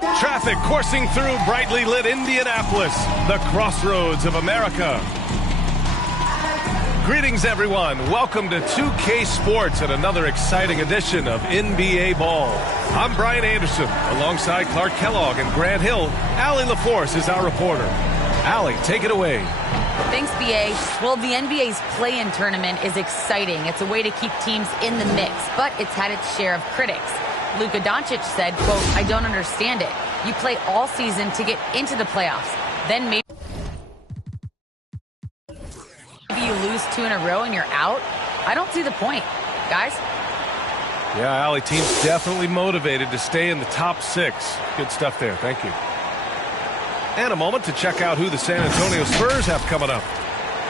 Traffic coursing through brightly lit Indianapolis, the crossroads of America. Greetings, everyone. Welcome to 2K Sports and another exciting edition of NBA Ball. I'm Brian Anderson, alongside Clark Kellogg and Grant Hill. Allie LaForce is our reporter. Allie, take it away. Thanks, B.A. Well, the NBA's play-in tournament is exciting. It's a way to keep teams in the mix, but it's had its share of critics. Luka Doncic said, quote, "I don't understand it. You play all season to get into the playoffs. Then maybe you lose 2 in a row and you're out? I don't see the point, guys." Yeah, Allie, team's definitely motivated to stay in the top 6. Good stuff there. Thank you. And a moment to check out who the San Antonio Spurs have coming up.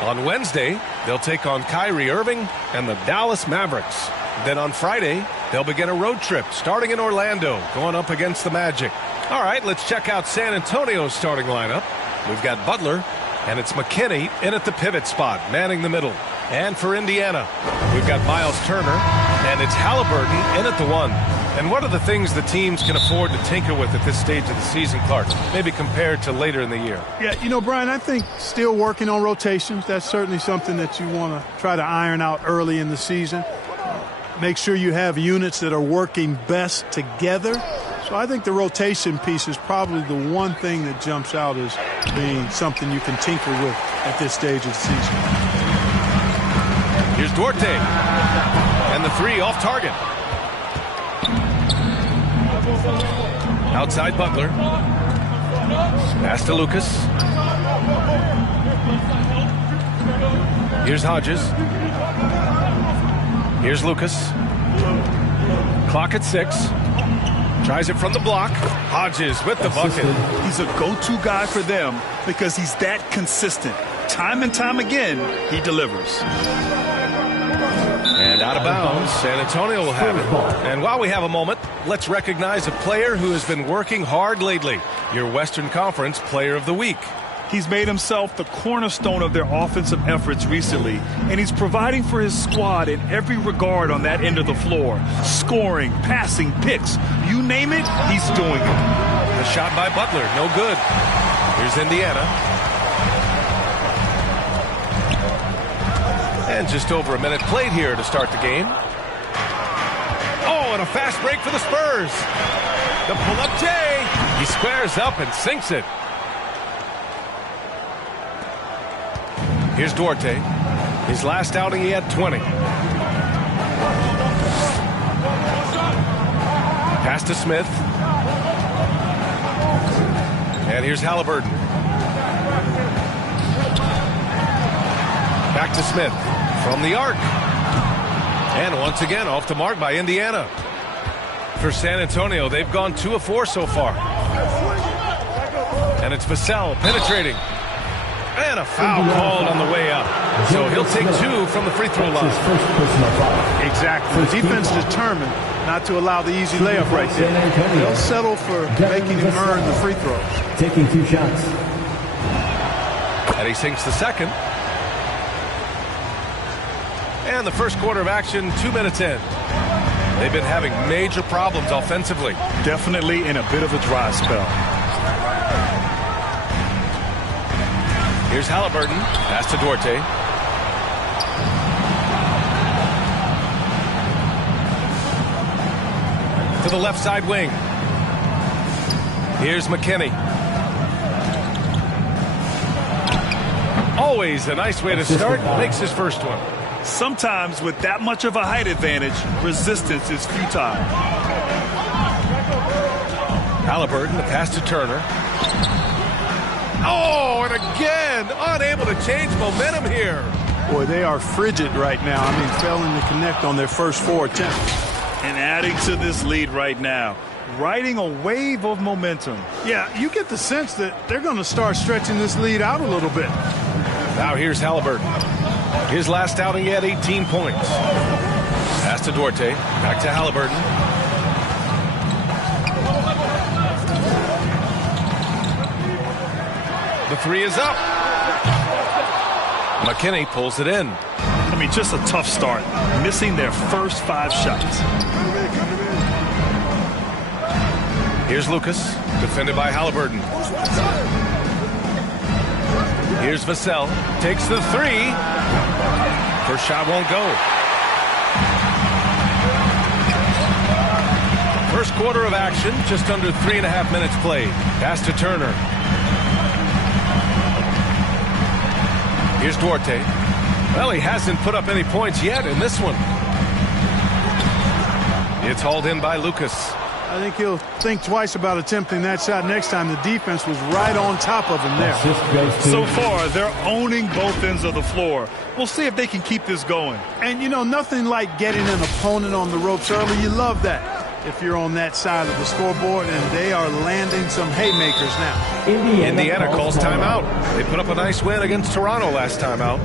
On Wednesday, they'll take on Kyrie Irving and the Dallas Mavericks. Then on Friday, they'll begin a road trip starting in Orlando, going up against the Magic. All right, let's check out San Antonio's starting lineup. We've got Butler, and it's McKinney in at the pivot spot, manning the middle. And for Indiana, we've got Miles Turner, and it's Halliburton in at the 1. And what are the things the teams can afford to tinker with at this stage of the season, Clark, maybe compared to later in the year? Yeah, you know, Brian, I think still working on rotations. That's certainly something that you want to try to iron out early in the season. Make sure you have units that are working best together. So I think the rotation piece is probably the one thing that jumps out as being something you can tinker with at this stage of the season. Here's Duarte. And the 3 off target. Outside Butler. Pass to Lucas. Here's Hodges. Here's Lucas. Clock at 6. Tries it from the block. Hodges with the bucket. He's a go-to guy for them because he's that consistent. Time and time again, he delivers. And out of bounds, San Antonio will have it. And while we have a moment, let's recognize a player who has been working hard lately. Your Western Conference Player of the Week. He's made himself the cornerstone of their offensive efforts recently, and he's providing for his squad in every regard on that end of the floor. Scoring, passing, picks, you name it, he's doing it. The shot by Butler, no good. Here's Indiana. And just over a minute played here to start the game. Oh, and a fast break for the Spurs. The pull-up J. He squares up and sinks it. Here's Duarte. His last outing, he had 20. Pass to Smith. And here's Halliburton. Back to Smith. From the arc. And once again, off the mark by Indiana. For San Antonio, they've gone 2 of 4 so far. And it's Vassell penetrating. And a foul called on the way up. So he'll take 2 from the free throw line. Exactly. The defense determined not to allow the easy layup right there. They'll settle for making him earn the free throws. Taking 2 shots. And he sinks the second. And the first quarter of action, 2 minutes in. They've been having major problems offensively. Definitely in a bit of a dry spell. Here's Halliburton. Pass to Duarte. To the left side wing. Here's McKinney. Always a nice way to start. Makes his first one. Sometimes with that much of a height advantage, resistance is futile. Halliburton, the pass to Turner. Oh, and again, unable to change momentum here. Boy, they are frigid right now. I mean, failing to connect on their first 4 attempts. And adding to this lead right now, riding a wave of momentum. Yeah, you get the sense that they're going to start stretching this lead out a little bit. Now here's Halliburton. His last outing, he had 18 points. Pass to Duarte. Back to Halliburton. The 3 is up. McKinney pulls it in. I mean, just a tough start. Missing their first 5 shots. Here's Lucas, defended by Halliburton. Here's Vassell, takes the three. First shot won't go. First quarter of action, just under 3.5 minutes played. Pass to Turner. Here's Duarte. Well, he hasn't put up any points yet in this one. It's hauled in by Lucas. I think he'll think twice about attempting that shot next time. The defense was right on top of him there. So far, they're owning both ends of the floor. We'll see if they can keep this going. And, you know, nothing like getting an opponent on the ropes early. You love that if you're on that side of the scoreboard, and they are landing some haymakers now. Indiana calls timeout. They put up a nice win against Toronto last time out.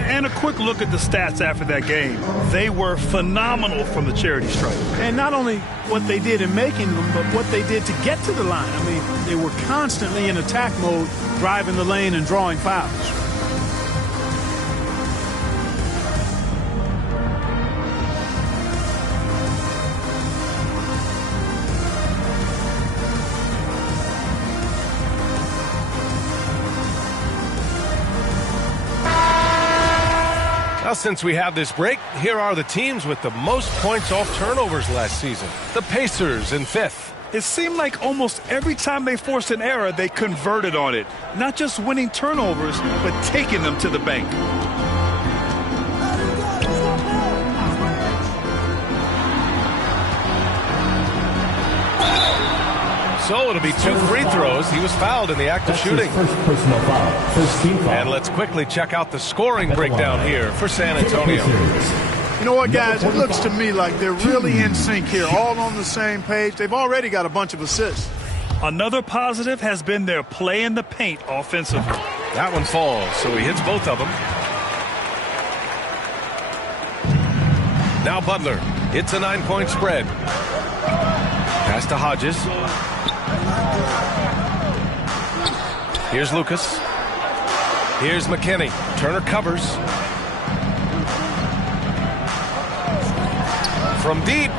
And a quick look at the stats after that game. They were phenomenal from the charity stripe. And not only what they did in making them, but what they did to get to the line. I mean, they were constantly in attack mode, driving the lane and drawing fouls. Now, since we have this break, here are the teams with the most points off turnovers last season. The Pacers in 5th. It seemed like almost every time they forced an error, they converted on it. Not just winning turnovers, but taking them to the bank. So it'll be 2 free throws. He was fouled in the act of shooting. First personal foul. First team foul. And let's quickly check out the scoring breakdown here for San Antonio. You know what, guys? It looks to me like they're really in sync here, all on the same page. They've already got a bunch of assists. Another positive has been their play in the paint offensively. That one falls, so he hits both of them. Now Butler. It's a 9-point spread. Pass to Hodges. Here's Lucas. Here's McKinney. Turner covers. From deep.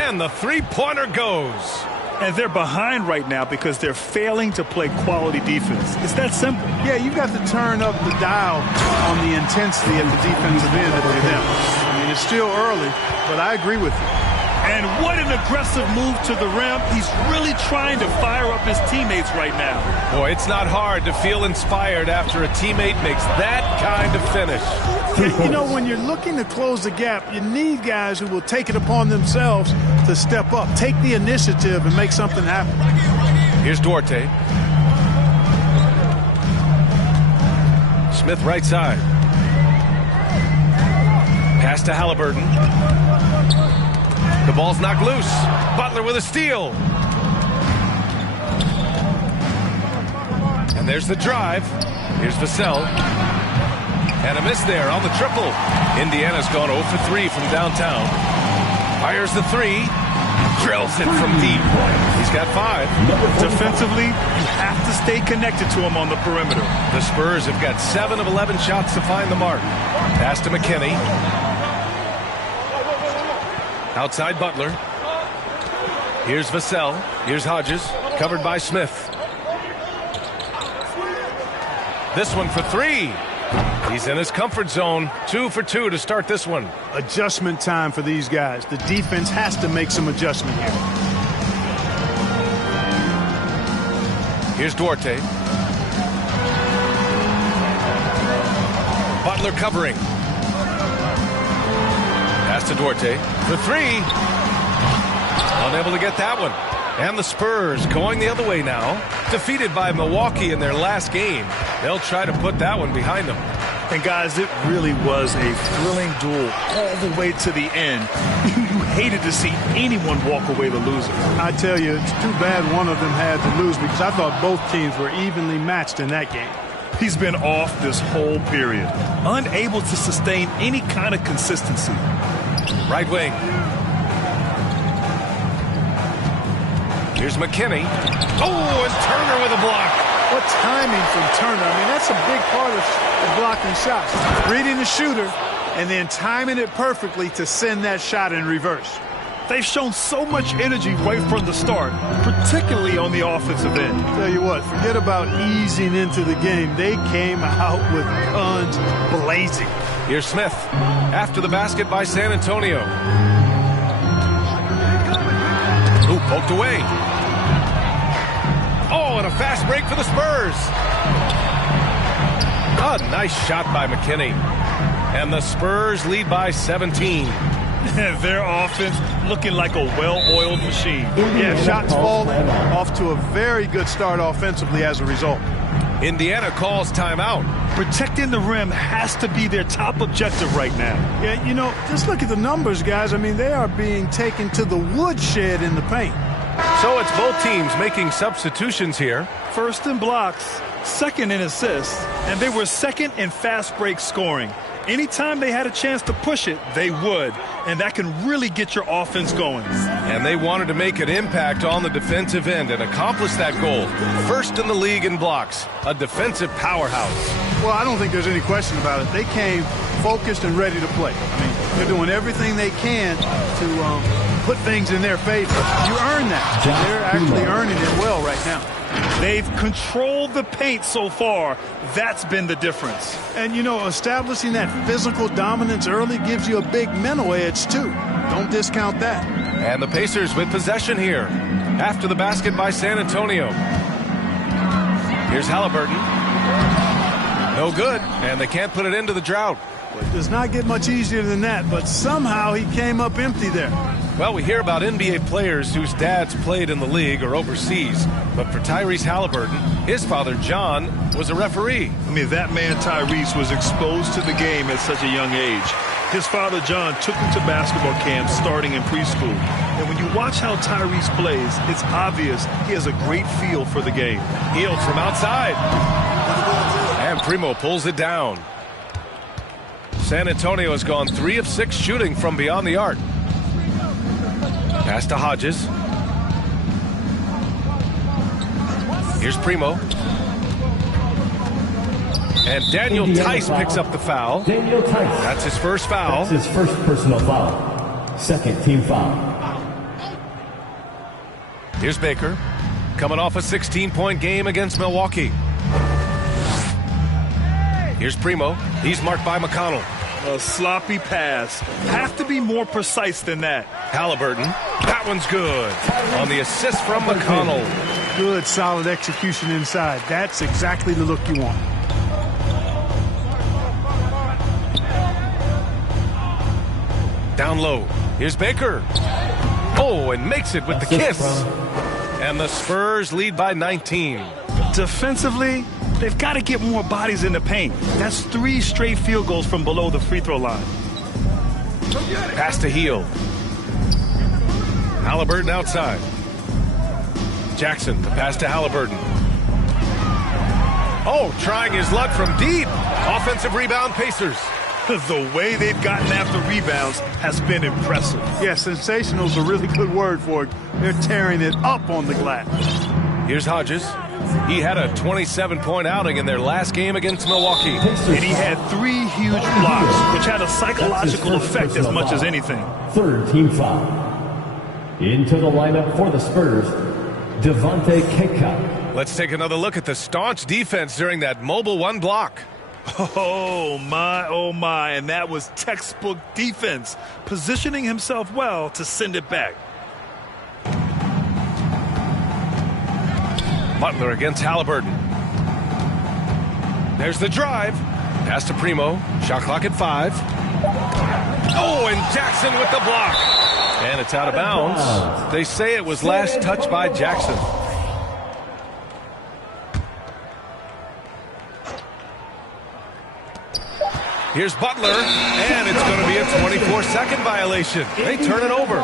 And the three-pointer goes. And they're behind right now because they're failing to play quality defense. It's that simple. Yeah, you've got to turn up the dial on the intensity at the defensive end if you're them. I mean, it's still early, but I agree with you. And what an aggressive move to the rim. He's really trying to fire up his teammates right now. Boy, it's not hard to feel inspired after a teammate makes that kind of finish. You know, when you're looking to close the gap, you need guys who will take it upon themselves to step up, take the initiative, and make something happen. Here's Duarte. Smith right side. Pass to Halliburton. The ball's knocked loose. Butler with a steal. And there's the drive. Here's Vassell. And a miss there on the triple. Indiana's gone 0 for 3 from downtown. Fires the three. Drills it from deep. He's got 5. Defensively, you have to stay connected to him on the perimeter. The Spurs have got 7 of 11 shots to find the mark. Pass to McKinney. Outside Butler. Here's Vassell. Here's Hodges. Covered by Smith. This one for 3. He's in his comfort zone. 2 for 2 to start this one. Adjustment time for these guys. The defense has to make some adjustment here. Here's Duarte. Butler covering. Pass to Duarte for 3. Unable to get that one. And the Spurs going the other way now. Defeated by Milwaukee in their last game. They'll try to put that one behind them. And guys, it really was a thrilling duel all the way to the end. You hated to see anyone walk away the loser. I tell you, it's too bad one of them had to lose because I thought both teams were evenly matched in that game. He's been off this whole period, unable to sustain any kind of consistency. Right wing. Here's McKinney. Oh, and Turner with a block. What timing from Turner. I mean, that's a big part of blocking shots. Reading the shooter and then timing it perfectly to send that shot in reverse. They've shown so much energy right from the start, particularly on the offensive end. Tell you what, forget about easing into the game. They came out with guns blazing. Here's Smith after the basket by San Antonio. Ooh, poked away. Oh, and a fast break for the Spurs. A nice shot by McKinney. And the Spurs lead by 17. Their offense looking like a well-oiled machine. Yeah, shots falling, off to a very good start offensively as a result. Indiana calls timeout. Protecting the rim has to be their top objective right now. Yeah, you know, just look at the numbers, guys. I mean, they are being taken to the woodshed in the paint. So it's both teams making substitutions here. First in blocks, second in assists, and they were second in fast break scoring. Anytime they had a chance to push it, they would, and that can really get your offense going. And they wanted to make an impact on the defensive end and accomplish that goal. First in the league in blocks, a defensive powerhouse. Well, I don't think there's any question about it. They came focused and ready to play. I mean, they're doing everything they can to put things in their favor. You earn that. They're actually earning it well right now. They've controlled the paint so far. That's been the difference. And, you know, establishing that physical dominance early gives you a big mental edge, too. Don't discount that. And the Pacers with possession here. After the basket by San Antonio. Here's Halliburton. No good. And they can't put it into the drought. It does not get much easier than that, but somehow he came up empty there. Well, we hear about NBA players whose dads played in the league or overseas. But for Tyrese Halliburton, his father, John, was a referee. I mean, that man, Tyrese, was exposed to the game at such a young age. His father, John, took him to basketball camps starting in preschool. And when you watch how Tyrese plays, it's obvious he has a great feel for the game. Healed from outside. And Primo pulls it down. San Antonio has gone 3 of 6 shooting from beyond the arc. Pass to Hodges. Here's Primo. And Daniel Tice picks up the foul. Daniel Tice. That's his first foul. That's his first personal foul. Second team foul. Here's Baker. Coming off a 16-point game against Milwaukee. Here's Primo. He's marked by McConnell. A sloppy pass. Have to be more precise than that. Halliburton. That one's good. On the assist from McConnell. Good, solid execution inside. That's exactly the look you want. Down low. Here's Baker. Oh, and makes it with the kiss. And the Spurs lead by 19. Defensively, they've got to get more bodies in the paint. That's 3 straight field goals from below the free throw line. Pass to Heel. Halliburton outside. Jackson, the pass to Halliburton. Oh, trying his luck from deep. Offensive rebound, Pacers. The way they've gotten after rebounds has been impressive. Yeah, sensational is a really good word for it. They're tearing it up on the glass. Here's Hodges. He had a 27-point outing in their last game against Milwaukee. And he had 3 huge blocks, which had a psychological effect as much as anything. Third team foul. Into the lineup for the Spurs, Devontae Keka. Let's take another look at the staunch defense during that mobile 1 block. Oh my, and that was textbook defense, positioning himself well to send it back. Butler against Halliburton. There's the drive. Pass to Primo. Shot clock at 5. Oh, and Jackson with the block. And it's out of bounds. They say it was last touched by Jackson. Here's Butler, and it's going to be a 24-second violation. They turn it over.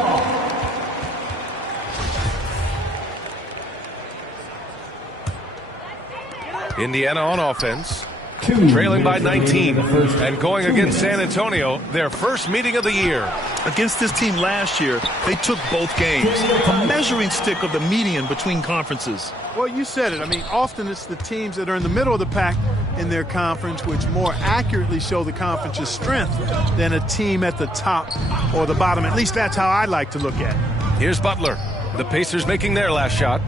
Indiana on offense, trailing by 19, and going against San Antonio, their first meeting of the year. Against this team last year, they took both games, a measuring stick of the median between conferences. Well, you said it. I mean, often it's the teams that are in the middle of the pack in their conference, which more accurately show the conference's strength than a team at the top or the bottom. At least that's how I like to look at it. Here's Butler. The Pacers making their last shot.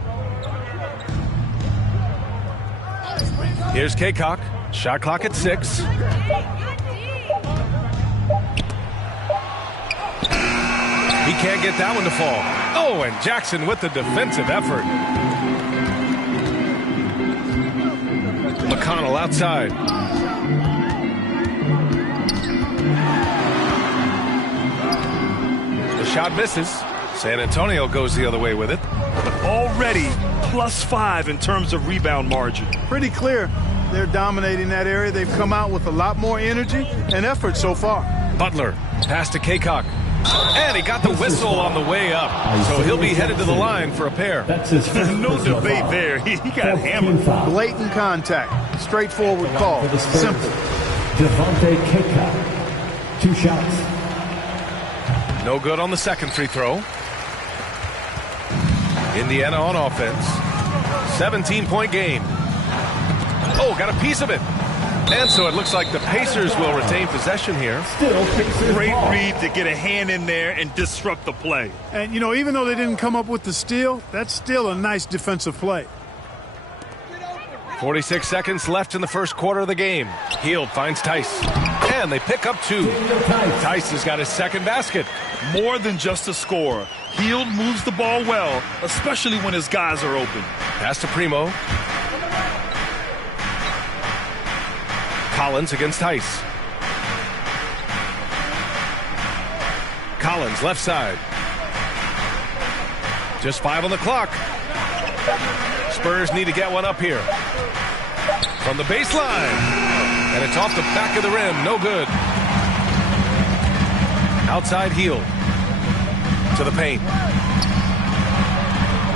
Here's Kaycock. Shot clock at 6. He can't get that one to fall. Oh, and Jackson with the defensive effort. McConnell outside. The shot misses. San Antonio goes the other way with it. But already +5 in terms of rebound margin. Pretty clear they're dominating that area. They've come out with a lot more energy and effort so far. Butler, pass to Kaycock. And he got the whistle on the way up. So he'll be headed to the line for a pair. That's his first No personal debate foul. there. He got hammered. Blatant contact. Straightforward call. Simple. Devontae Kaycock. 2 shots. No good on the second free throw. Indiana on offense. 17-point game. Oh, got a piece of it. And so it looks like the Pacers will retain possession here. Still Pacers Great ball. read to get a hand in there and disrupt the play. And, you know, even though they didn't come up with the steal, that's still a nice defensive play. 46 seconds left in the first quarter of the game. Hield finds Tice. And they pick up 2. Tice has got his second basket. More than just a scorer. Hield moves the ball well, especially when his guys are open. Pass to Primo. Collins against Tice. Collins left side. Just 5 on the clock. Spurs need to get one up here. From the baseline. And it's off the back of the rim. No good. Outside Hield. To the paint.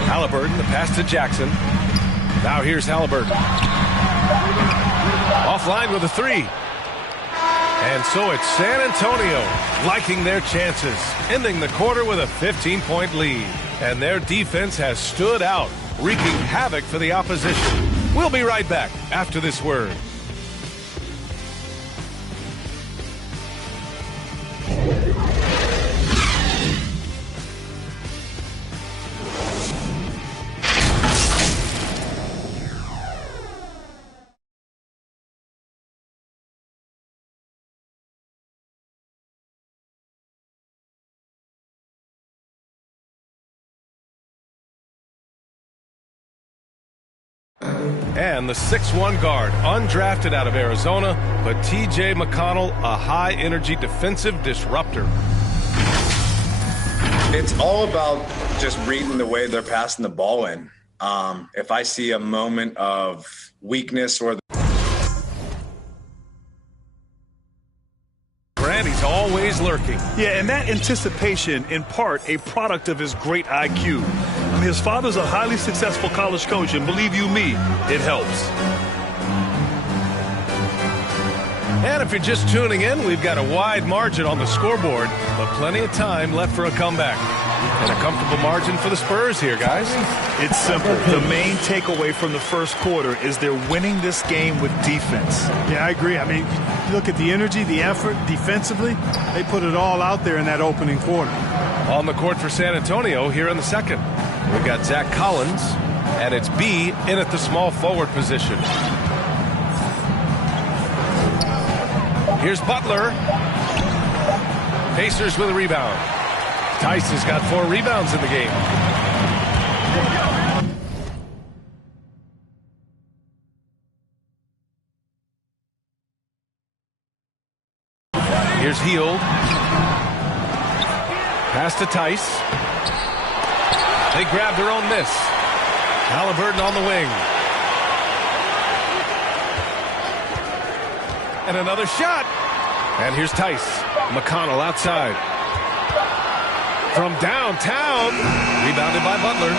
Halliburton, the pass to Jackson. Now here's Halliburton. Offline with a 3. And so it's San Antonio liking their chances, ending the quarter with a 15-point lead. And their defense has stood out, wreaking havoc for the opposition. We'll be right back after this word. And the 6'1 guard, undrafted out of Arizona, but T.J. McConnell, a high-energy defensive disruptor. It's all about just reading the way they're passing the ball in. If I see a moment of weakness or He's always lurking. Yeah, and that anticipation, in part, a product of his great IQ. I mean, his father's a highly successful college coach, and believe you me, it helps. And if you're just tuning in, we've got a wide margin on the scoreboard, but plenty of time left for a comeback. And a comfortable margin for the Spurs here, guys. It's simple. The main takeaway from the first quarter is they're winning this game with defense. Yeah, I agree. I mean, you look at the energy, the effort defensively, they put it all out there in that opening quarter. On the court for San Antonio here in the second. We've got Zach Collins, and it's B in at the small forward position. Here's Butler. Pacers with a rebound. Tice has got 4 rebounds in the game. Here's Hield. Pass to Tice. They grabbed their own miss. Halliburton on the wing. And another shot. And here's Tice. McConnell outside. From downtown. Rebounded by Butler.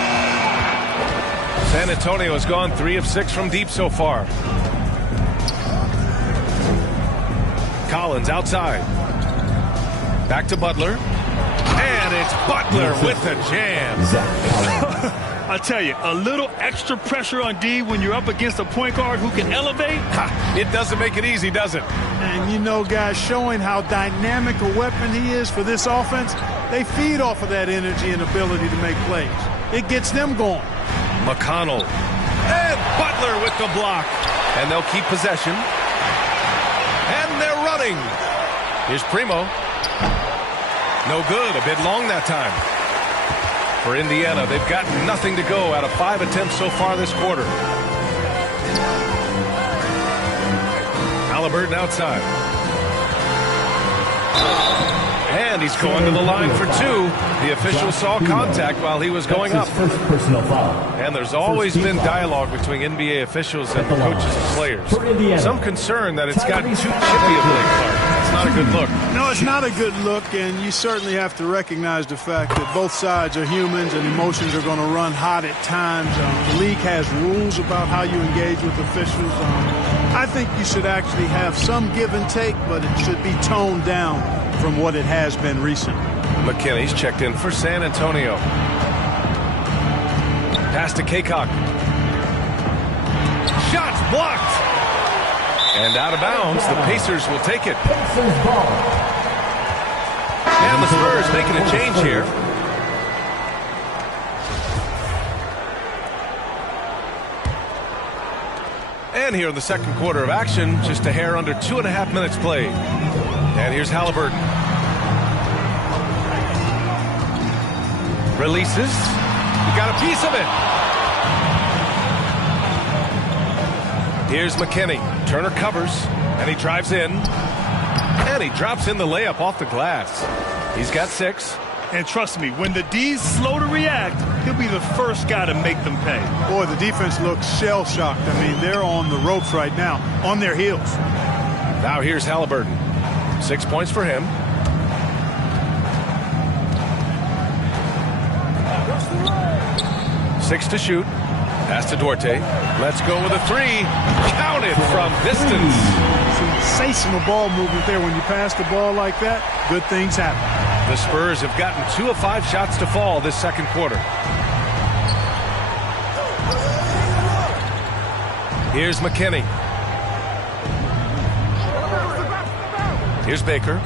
San Antonio has gone 3 of 6 from deep so far. Collins outside. Back to Butler. And it's Butler with the jam. I tell you, a little extra pressure on D when you're up against a point guard who can elevate. It doesn't make it easy, does it? And you know, guys, showing how dynamic a weapon he is for this offense, they feed off of that energy and ability to make plays. It gets them going. McConnell. And Butler with the block. And they'll keep possession. And they're running. Here's Primo. No good. A bit long that time. For Indiana, they've got nothing to go out of 5 attempts so far this quarter. Halliburton outside. And he's going to the line for 2. The official saw contact while he was going up. First personal foul. And there's always been dialogue between NBA officials and the coaches and players. Some concern that it's gotten too chippy of late, Clark. It's not a good look. No, it's not a good look, and you certainly have to recognize the fact that both sides are humans and emotions are going to run hot at times. The league has rules about how you engage with officials. I think you should actually have some give and take, but it should be toned down from what it has been recently. McKinney's checked in for San Antonio. Pass to Kaycock. Shots blocked. And out of bounds, the Pacers will take it. And the Spurs making a change here. And here in the second quarter of action, just a hair under 2.5 minutes played. And here's Halliburton. Releases. He got a piece of it. Here's McKinney. Turner covers, and he drives in. And he drops in the layup off the glass. He's got 6. And trust me, when the D's slow to react, he'll be the first guy to make them pay. Boy, the defense looks shell-shocked. I mean, they're on the ropes right now, on their heels. Now here's Halliburton. 6 points for him. Six to shoot. Pass to Duarte. Let's go with a 3. Counted from distance. Sensational ball movement there. When you pass the ball like that, good things happen. The Spurs have gotten 2 of 5 shots to fall this second quarter. Here's McKinney. Here's Baker.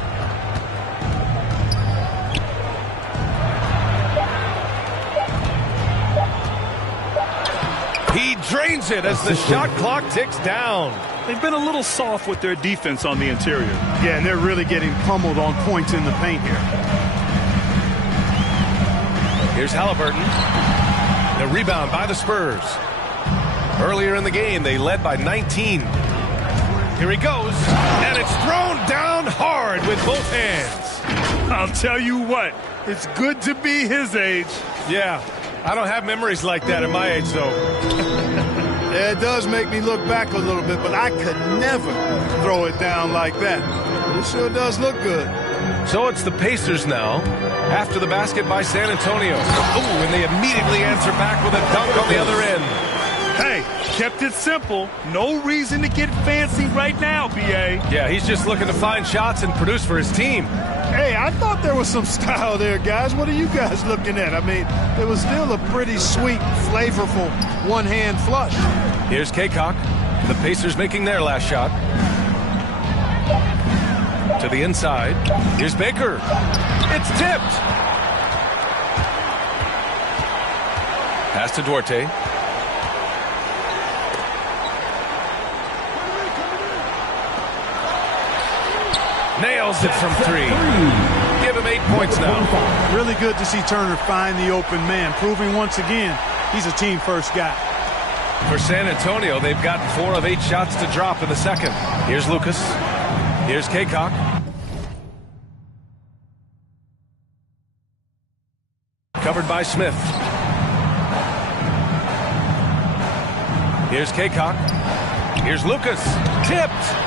He drains it as the shot clock ticks down. They've been a little soft with their defense on the interior. Yeah, and they're really getting pummeled on points in the paint here. Here's Halliburton. The rebound by the Spurs. Earlier in the game, they led by 19. Here he goes, and it's thrown down hard with both hands. I'll tell you what, it's good to be his age. Yeah, I don't have memories like that at my age, though. Yeah, it does make me look back a little bit, but I could never throw it down like that. It sure does look good. So it's the Pacers now, after the basket by San Antonio. Oh, and they immediately answer back with a dunk on the other end. Hey, kept it simple. No reason to get fancy right now, B.A. Yeah, he's just looking to find shots and produce for his team. Hey, I thought there was some style there, guys. What are you guys looking at? I mean, it was still a pretty sweet, flavorful one-hand flush. Here's Kaycock. The Pacers making their last shot. To the inside. Here's Baker. It's tipped. Pass to Duarte. Nails it from 3. Give him 8 points now. Really good to see Turner find the open man, proving once again he's a team-first guy. For San Antonio, they've gotten 4 of 8 shots to drop in the second. Here's Lucas. Here's Kaycock. Covered by Smith. Here's Kaycock. Here's Lucas. Tipped.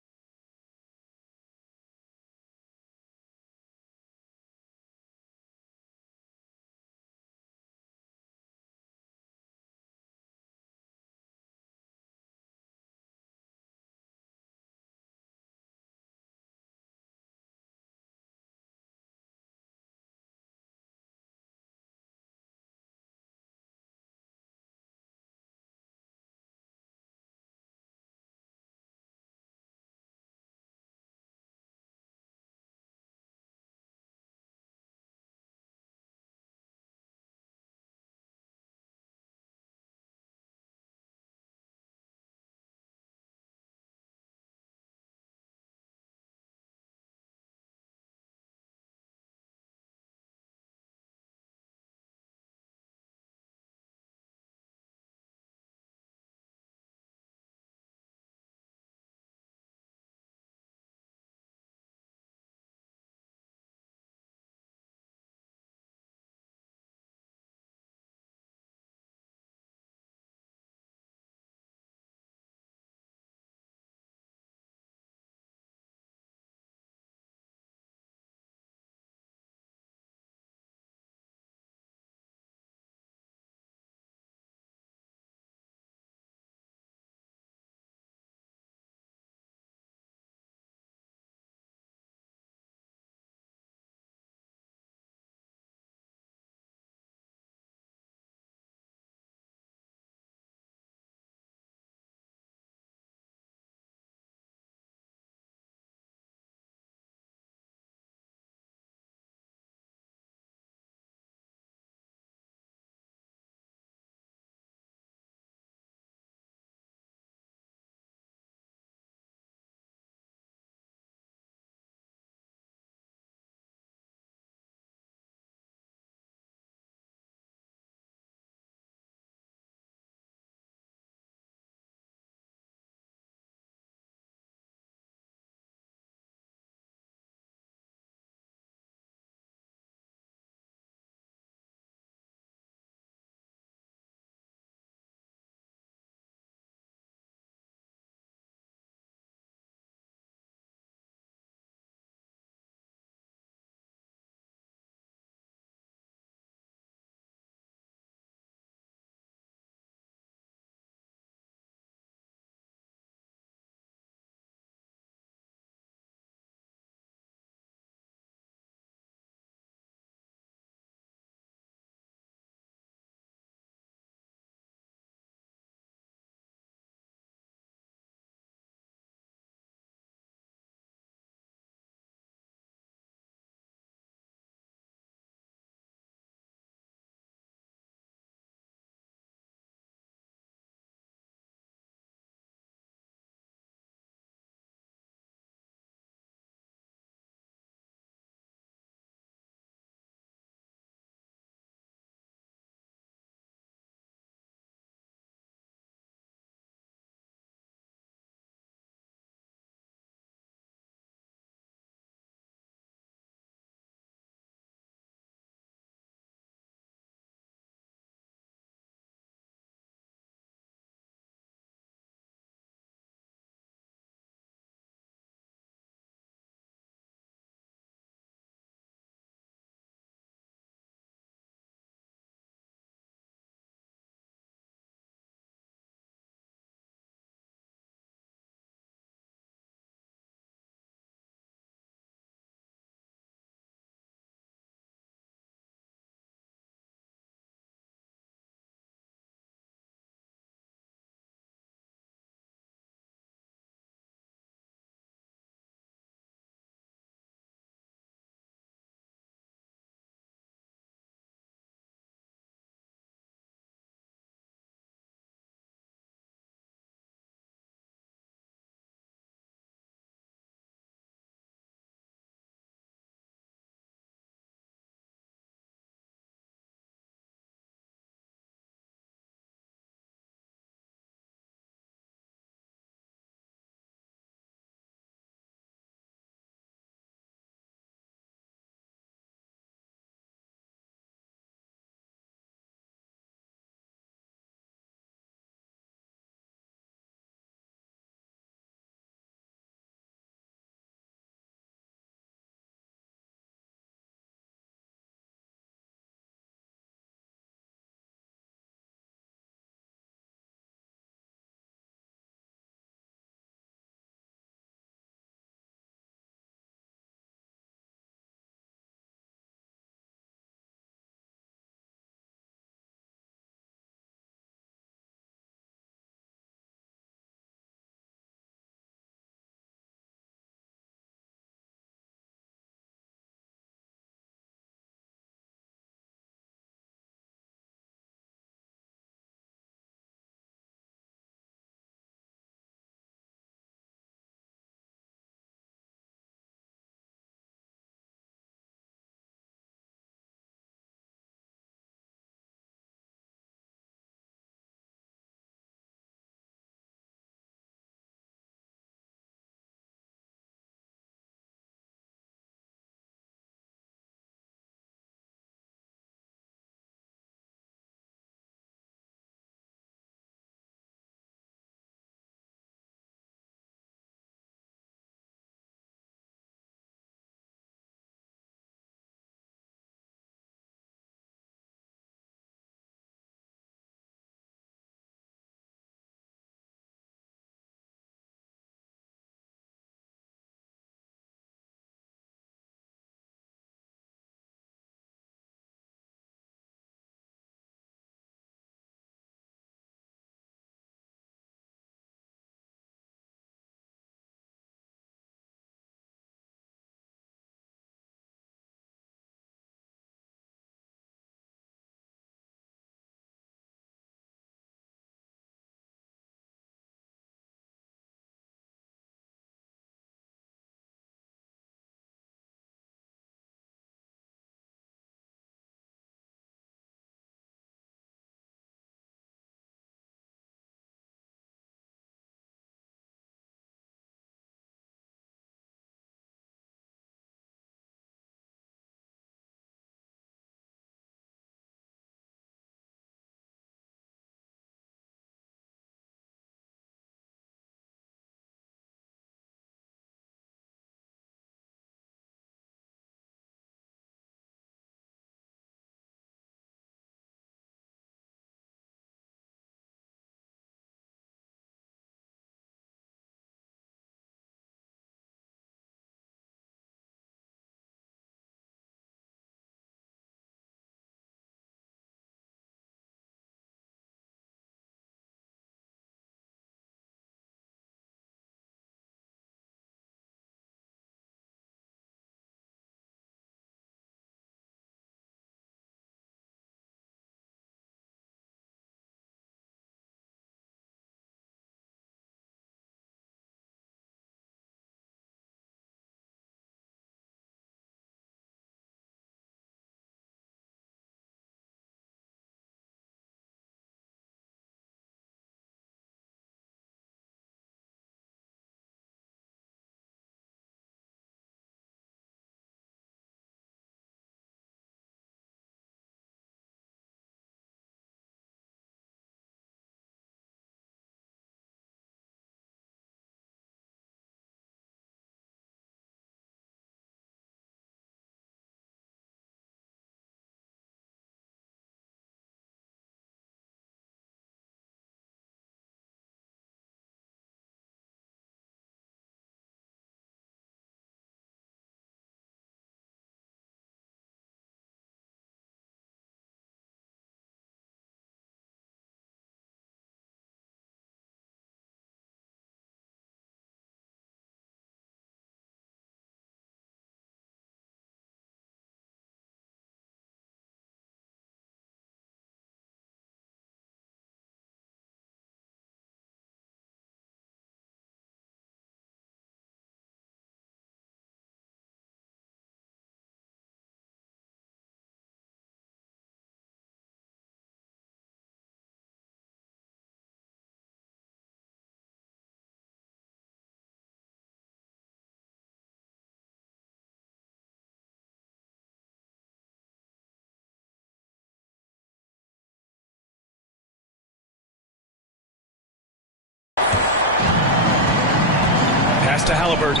Pass to Halliburton.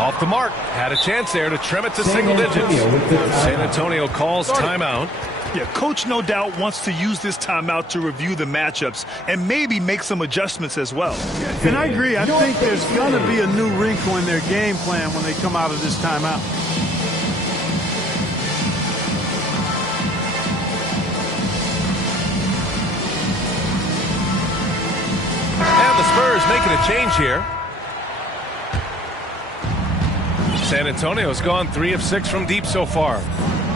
Off the mark. Had a chance there to trim it to single digits. San Antonio calls timeout. Yeah, coach no doubt wants to use this timeout to review the matchups and maybe make some adjustments as well. And I agree. I think there's going to be a new wrinkle in their game plan when they come out of this timeout. And the Spurs making a change here. San Antonio's gone 3 of 6 from deep so far.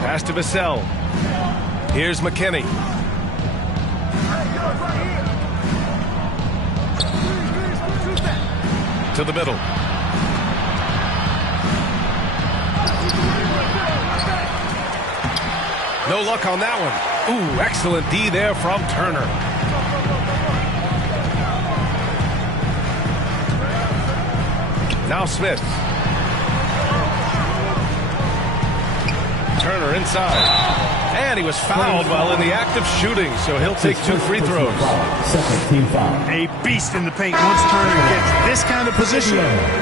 Pass to Vassell. Here's McKinney. To the middle. No luck on that one. Ooh, excellent D there from Turner. Now Smith. Turner inside. And he was fouled while in the act of shooting, so he'll take 2 free throws. Second team foul. A beast in the paint. Once Turner gets this kind of position,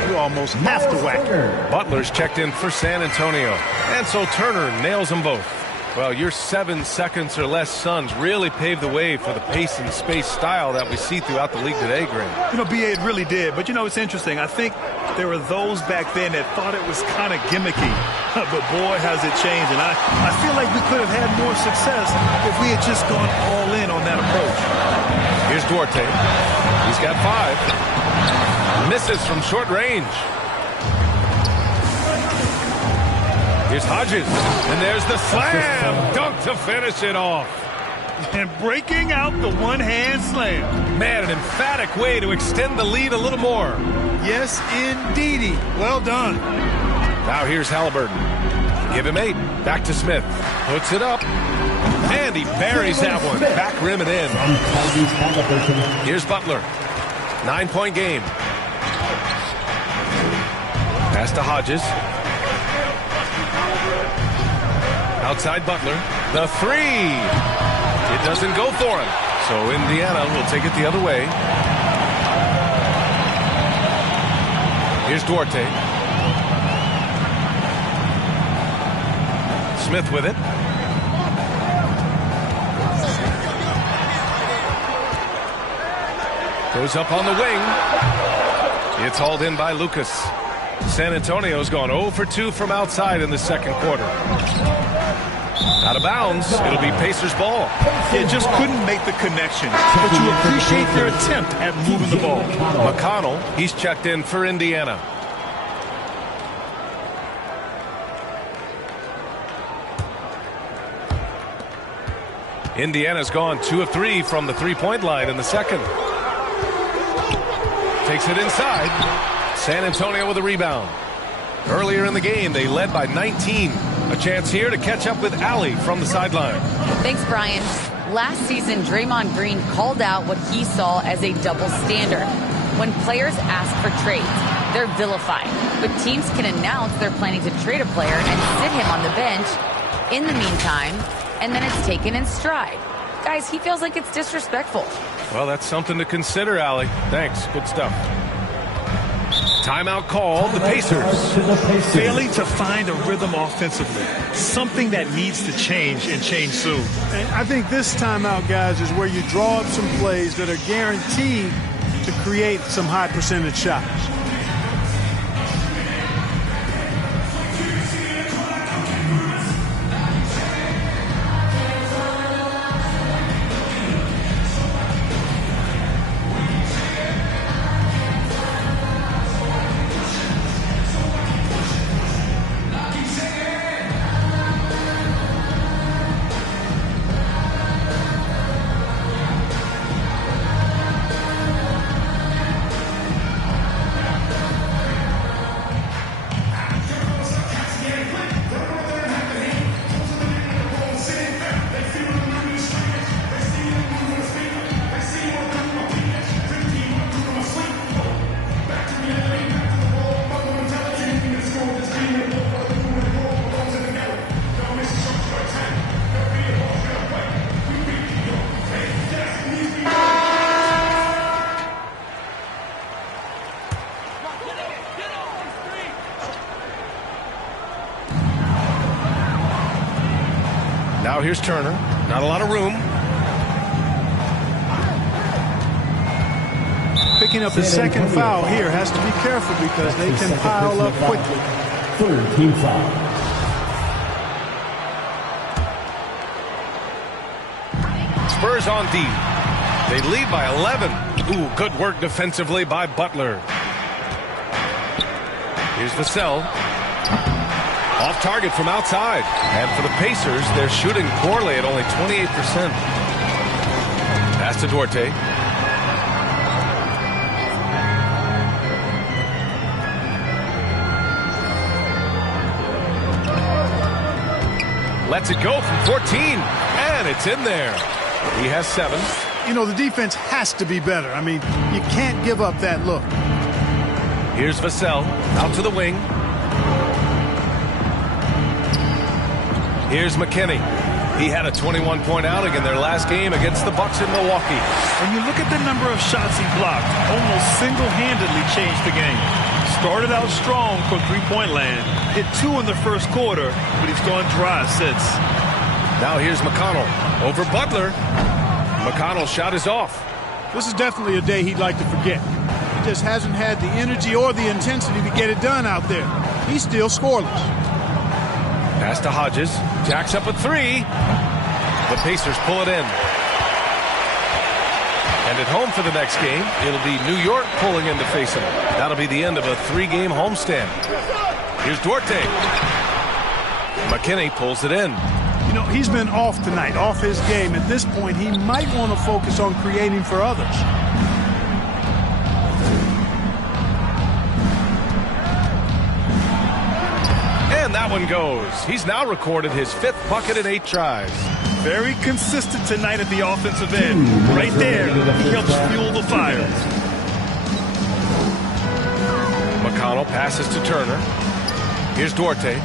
you almost have to whack it. Butler's checked in for San Antonio. And so Turner nails them both. Well, your 7 seconds or less Suns really paved the way for the pace and space style that we see throughout the league today, Graham. You know, B.A., it really did. But, you know, it's interesting. I think there were those back then that thought it was kind of gimmicky. But, boy, has it changed. And I feel like we could have had more success if we had just gone all in on that approach. Here's Duarte. He's got 5. Misses from short range. Here's Hodges, and there's the slam dunk to finish it off. And breaking out the one-hand slam. Man, an emphatic way to extend the lead a little more. Yes, indeedy. Well done. Now here's Halliburton. Give him 8. Back to Smith. Puts it up. And he buries that one. Back rim and in. Here's Butler. 9-point game. Pass to Hodges. Outside Butler. The 3. It doesn't go for him. So Indiana will take it the other way. Here's Duarte. Smith with it. Goes up on the wing. It's hauled in by Lucas. San Antonio's gone 0 for 2 from outside in the second quarter. Out of bounds. It'll be Pacers ball. It just couldn't make the connection. But you appreciate their attempt at moving the ball. McConnell, he's checked in for Indiana. Indiana's gone 2 of 3 from the three-point line in the second. Takes it inside. San Antonio with a rebound. Earlier in the game, they led by 19. A chance here to catch up with Allie from the sideline. Thanks, Brian. Last season, Draymond Green called out what he saw as a double standard. When players ask for trades, they're vilified. But teams can announce they're planning to trade a player and sit him on the bench in the meantime, and then it's taken in stride. Guys, he feels like it's disrespectful. Well, that's something to consider, Allie. Thanks. Good stuff. Timeout called. The Pacers. Failing to find a rhythm offensively. Something that needs to change and change soon. And I think this timeout, guys, is where you draw up some plays that are guaranteed to create some high percentage shots. Now here's Turner. Not a lot of room. Picking up his second foul here. Has to be careful because they can pile up quickly. Third team foul. Spurs on D. They lead by 11. Ooh, good work defensively by Butler. Here's Vassell. Off target from outside. And for the Pacers, they're shooting poorly at only 28%. Pass to Duarte. Lets it go from 14. And it's in there. He has 7. You know, the defense has to be better. I mean, you can't give up that look. Here's Vassell. Out to the wing. Here's McKinney. He had a 21-point outing in their last game against the Bucks in Milwaukee. When you look at the number of shots he blocked, almost single-handedly changed the game. Started out strong from three-point land, hit 2 in the first quarter, but he's gone dry since. Now here's McConnell over Butler. McConnell's shot is off. This is definitely a day he'd like to forget. He just hasn't had the energy or the intensity to get it done out there. He's still scoreless. Pass to Hodges. Jacks up a 3. The Pacers pull it in. And at home for the next game, it'll be New York pulling in to face him. That'll be the end of a 3-game homestand. Here's Duarte. McKinney pulls it in. You know, he's been off tonight, off his game. At this point, he might want to focus on creating for others. And that one goes. He's now recorded his 5th bucket in 8 tries. Very consistent tonight at the offensive end. Right there, he helps fuel the fire. McConnell passes to Turner. Here's Duarte.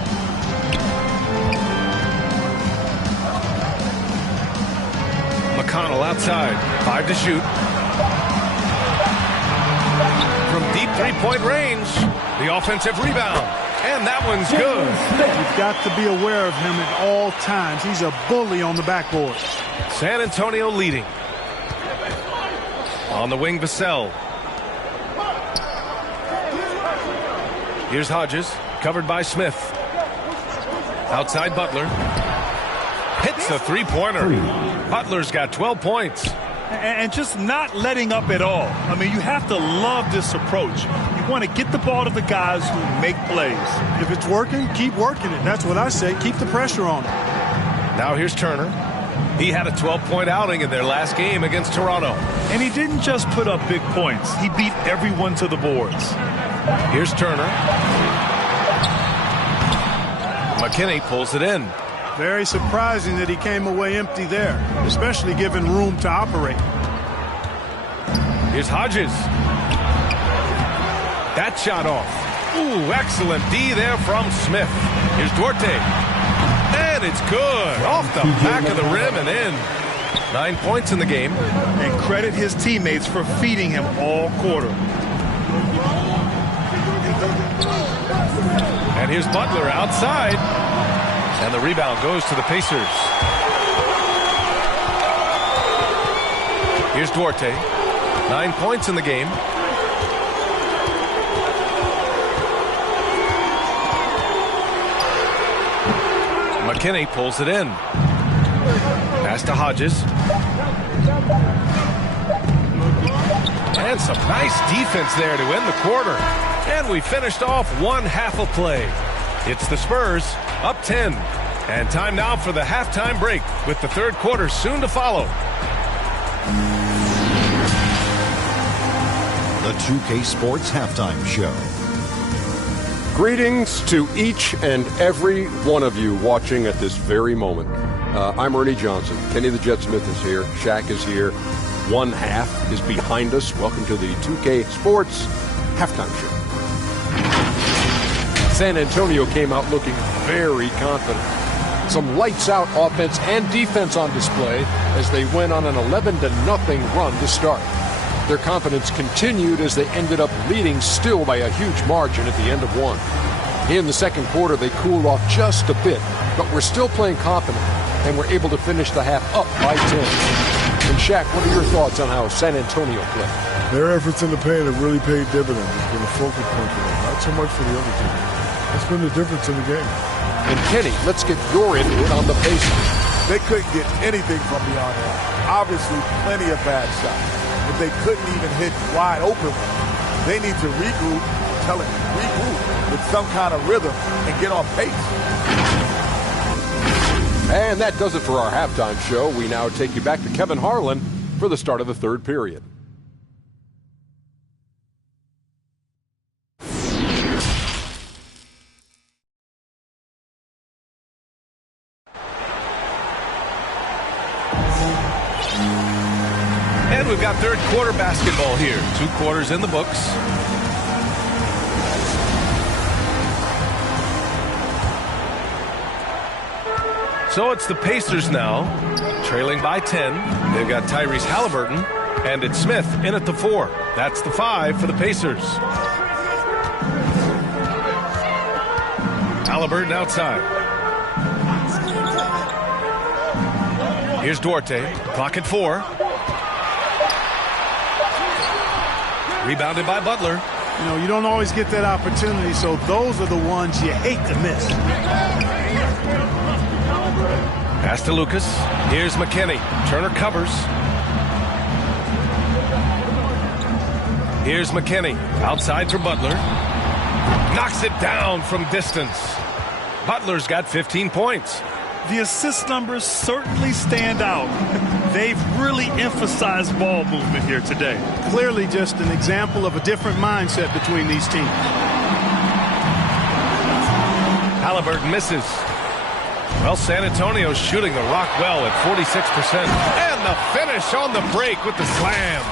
McConnell outside. 5 to shoot. From deep 3-point range. The offensive rebound. And that one's good. You've got to be aware of him at all times. He's a bully on the backboard. San Antonio leading. On the wing, Vassell. Here's Hodges, covered by Smith. Outside Butler. Hits the 3-pointer. Butler's got 12 points. And just not letting up at all. I mean, you have to love this approach. You want to get the ball to the guys who make plays. If it's working, keep working it. That's what I say. Keep the pressure on him. Now here's Turner. He had a 12-point outing in their last game against Toronto. And he didn't just put up big points. He beat everyone to the boards. Here's Turner. McKinney pulls it in. Very surprising that he came away empty there, especially given room to operate. Here's Hodges. That shot off. Ooh, excellent D there from Smith. Here's Duarte. And it's good. Off the back of the rim and in. 9 points in the game. And credit his teammates for feeding him all quarter. And here's Butler outside. And the rebound goes to the Pacers. Here's Duarte. 9 points in the game. McKinney pulls it in. Pass to Hodges. And some nice defense there to end the quarter. And we finished off one half of play. It's the Spurs up 10. And time now for the halftime break with the third quarter soon to follow. The 2K Sports Halftime Show. Greetings to each and every one of you watching at this very moment. I'm Ernie Johnson. Kenny the Jet Smith is here. Shaq is here. One half is behind us. Welcome to the 2K Sports Halftime Show. San Antonio came out looking very confident. Some lights-out offense and defense on display as they went on an 11-0 run to start. Their confidence continued as they ended up leading still by a huge margin at the end of one. In the second quarter, they cooled off just a bit, but were still playing confident. and were able to finish the half up by 10. And Shaq, what are your thoughts on how San Antonio played? Their efforts in the paint have really paid dividends. It's been a focal point for them, not so much for the other team. That's been the difference in the game. And Kenny, let's get your input on the Pacers. They couldn't get anything from beyond that. Obviously, plenty of bad shots. But they couldn't even hit wide open ones. They need to regroup, regroup with some kind of rhythm and get on pace. And that does it for our halftime show. We now take you back to Kevin Harlan for the start of the third period. And we've got third quarter basketball here. 2 quarters in the books. So it's the Pacers now, trailing by 10. They've got Tyrese Halliburton, and it's Smith in at the 4. That's the 5 for the Pacers. Halliburton outside. Here's Duarte, clock at 4. Rebounded by Butler. You know, you don't always get that opportunity, so those are the ones you hate to miss. Pass to Lucas. Here's McKinney. Turner covers. Here's McKinney. Outside for Butler. Knocks it down from distance. Butler's got 15 points. The assist numbers certainly stand out. They've really emphasized ball movement here today. Clearly just an example of a different mindset between these teams. Halliburton misses. Well, San Antonio's shooting the rock well at 46%. And the finish on the break with the slam.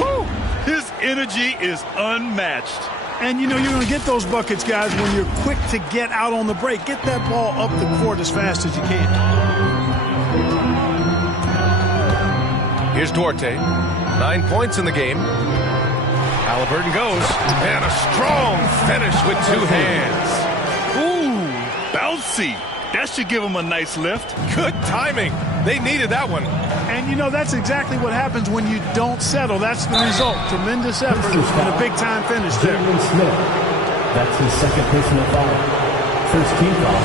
Woo! His energy is unmatched. And, you know, you're going to get those buckets, guys, when you're quick to get out on the break. Get that ball up the court as fast as you can. Here's Duarte. 9 points in the game. Halliburton goes. And a strong finish with 2 hands. Ooh, bouncy. That should give him a nice lift. Good timing. They needed that one. And, you know, that's exactly what happens when you don't settle. That's the result. Tremendous effort and a big-time finish there. Smith. That's his second personal foul. First team foul.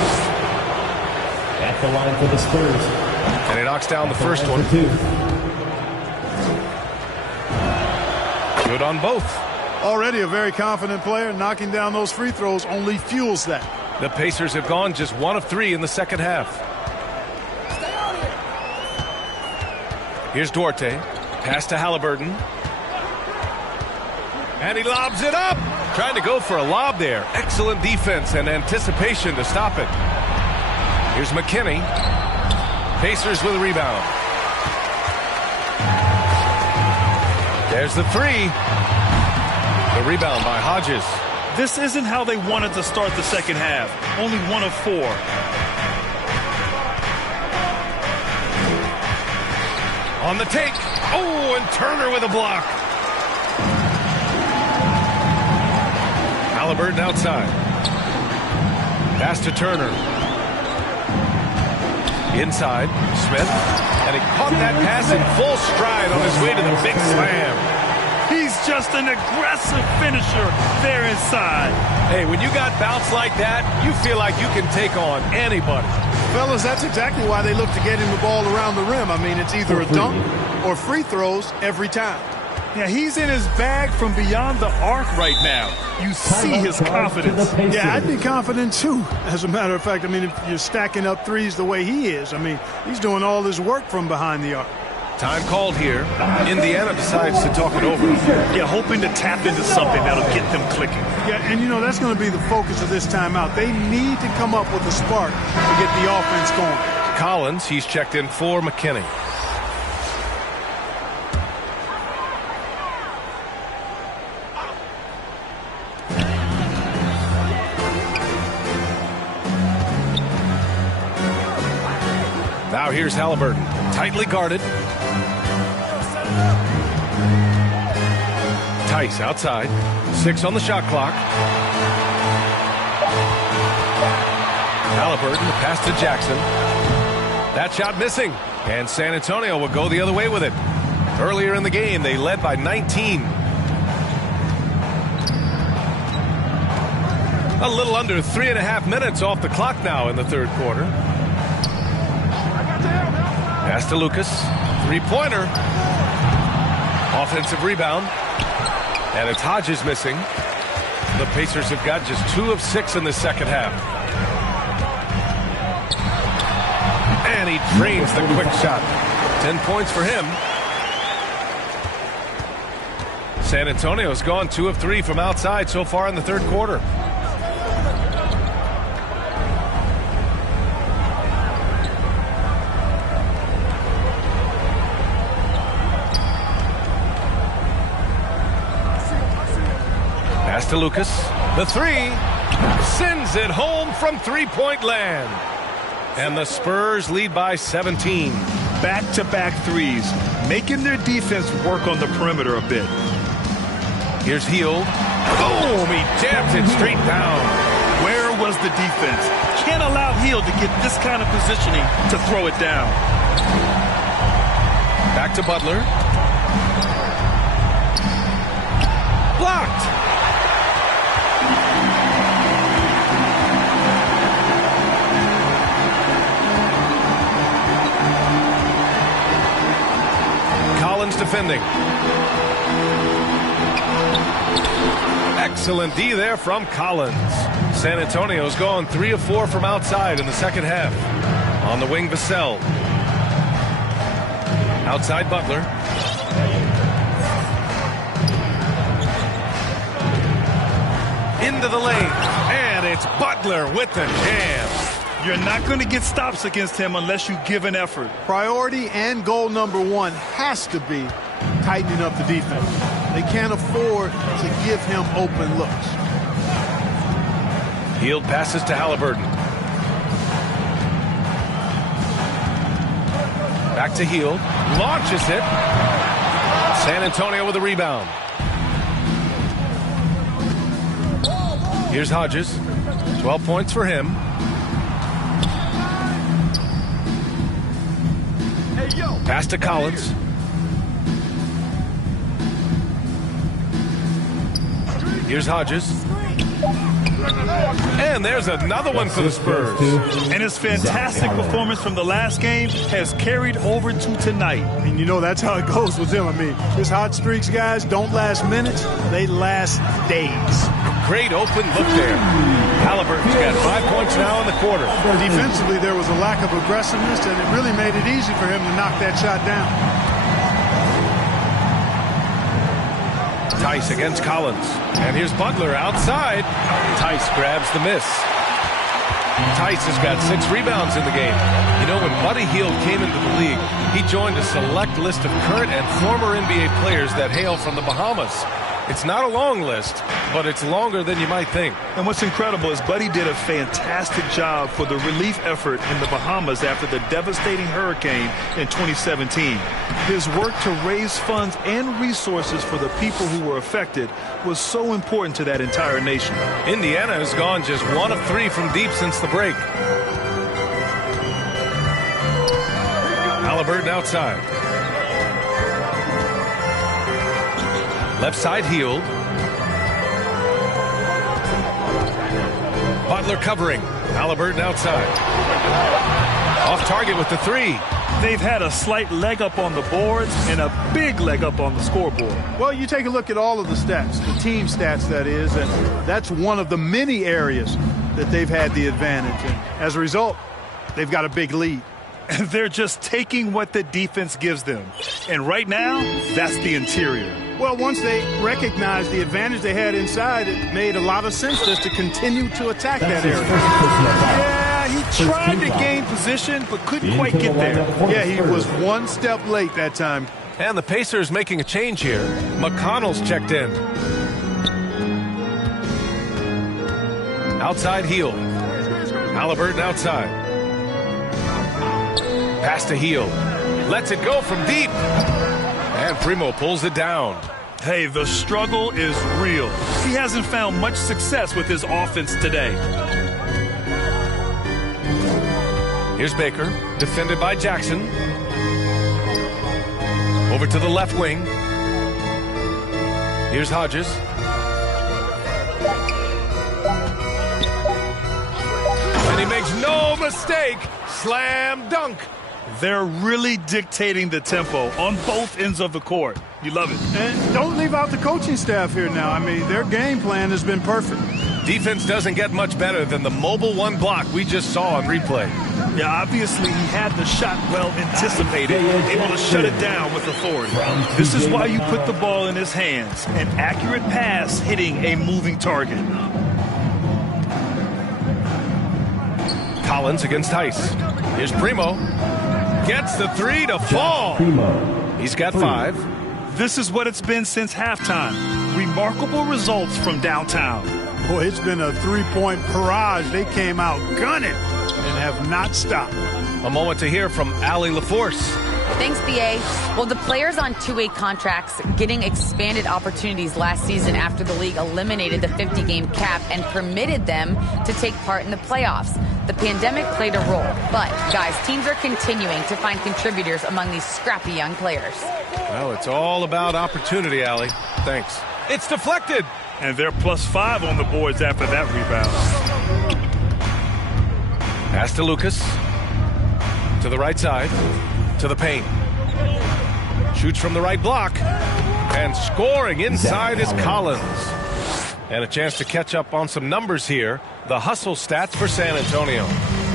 At the line for the Spurs. And he knocks down the first one. Good on both. Already a very confident player. Knocking down those free throws only fuels that. The Pacers have gone just 1 of 3 in the second half. Here's Duarte. Pass to Halliburton. And he lobs it up. Trying to go for a lob there. Excellent defense and anticipation to stop it. Here's McKinney. Pacers with a rebound. There's the 3. The rebound by Hodges. This isn't how they wanted to start the second half. Only 1 of 4. On the take. Oh, and Turner with a block. Halliburton outside. Pass to Turner. Inside. Smith. And he caught that pass in full stride on his way to the big slam. He's just an aggressive finisher there inside. Hey, when you got bounce like that, you feel like you can take on anybody. Fellas, that's exactly why they look to get him the ball around the rim. I mean, it's either a dunk or free throws every time. Yeah, he's in his bag from beyond the arc right now. You see his confidence. Yeah, I'd be confident too. As a matter of fact, I mean, if you're stacking up threes the way he is, I mean, he's doing all his work from behind the arc. Time called here. Indiana decides to talk it over. Yeah, hoping to tap into something that'll get them clicking. Yeah, and you know, that's going to be the focus of this timeout. They need to come up with a spark to get the offense going. Collins, he's checked in for McKinney. Now here's Halliburton, tightly guarded. Tice outside, 6 on the shot clock. Halliburton, the pass to Jackson. That shot missing, and San Antonio will go the other way with it. Earlier in the game, they led by 19. A little under 3.5 minutes off the clock now in the third quarter. Pass to Lucas. Three-pointer. Offensive rebound. And it's Hodges missing. The Pacers have got just 2 of 6 in the second half. And he drains the quick shot. 10 points for him. San Antonio's gone 2 of 3 from outside so far in the third quarter. Pass to Lucas. The three. Sends it home from three-point land. And the Spurs lead by 17. Back-to-back threes, making their defense work on the perimeter a bit. Here's Hield. Boom! He jams it straight down. Where was the defense? Can't allow Hield to get this kind of positioning to throw it down. Back to Butler. Blocked. Collins defending. Excellent D there from Collins. San Antonio's gone 3 of 4 from outside in the second half. On the wing, Vassell. Outside Butler. Into the lane. And it's Butler with the jam. You're not going to get stops against him unless you give an effort. Priority and goal number 1 has to be tightening up the defense. They can't afford to give him open looks. Hield passes to Halliburton. Back to Hield. Launches it. San Antonio with a rebound. Here's Hodges. 12 points for him. Pass to Collins. Here's Hodges. And there's another one for the Spurs. And his fantastic performance from the last game has carried over to tonight. And you know that's how it goes with him. I mean, his hot streaks, guys, don't last minutes. They last days. Great open look there. Halliburton's got 5 points now in the quarter. Defensively, there was a lack of aggressiveness, and it really made it easy for him to knock that shot down. Tice against Collins. And here's Butler outside. Tice grabs the miss. Tice has got 6 rebounds in the game. You know, when Buddy Hield came into the league, he joined a select list of current and former NBA players that hail from the Bahamas. It's not a long list, but it's longer than you might think. And what's incredible is Buddy did a fantastic job for the relief effort in the Bahamas after the devastating hurricane in 2017. His work to raise funds and resources for the people who were affected was so important to that entire nation. Indiana has gone just 1 of 3 from deep since the break. Halliburton outside. Left side Hield. Butler covering. Halliburton outside. Off target with the 3. They've had a slight leg up on the boards and a big leg up on the scoreboard. Well, you take a look at all of the stats, the team stats that is, and that's one of the many areas that they've had the advantage. And as a result, they've got a big lead. And they're just taking what the defense gives them. And right now, that's the interior. Well, once they recognized the advantage they had inside, it made a lot of sense just to continue to attack that area. Yeah, he tried to gain position, but couldn't quite get there. Yeah, he was 1 step late that time. And the Pacers making a change here. McConnell's checked in. Outside Hield. Halliburton outside. Pass to Hield. Lets it go from deep. And Primo pulls it down. Hey, the struggle is real. He hasn't found much success with his offense today. Here's Baker, defended by Jackson. Over to the left wing. Here's Hodges. And he makes no mistake. Slam dunk. They're really dictating the tempo on both ends of the court. You love it. And don't leave out the coaching staff here now. I mean, their game plan has been perfect. Defense doesn't get much better than the mobile one block we just saw on replay. Yeah, obviously he had the shot well anticipated, able to shut it down with authority. This is why you put the ball in his hands. An accurate pass hitting a moving target. Collins against Tice. Here's Primo. Gets the three to fall. He's got 5. This is what it's been since halftime. Remarkable results from downtown. Boy, it's been a three-point barrage. They came out gunning and have not stopped. A moment to hear from Allie LaForce. Thanks, BA. Well, the players on two-way contracts getting expanded opportunities last season after the league eliminated the 50-game cap and permitted them to take part in the playoffs. The pandemic played a role, but, guys, teams are continuing to find contributors among these scrappy young players. Well, it's all about opportunity, Allie. Thanks. It's deflected. And they're +5 on the boards after that rebound. Pass to Lucas. To the right side. To the paint. Shoots from the right block. And scoring inside is Collins. And a chance to catch up on some numbers here. The hustle stats for San Antonio.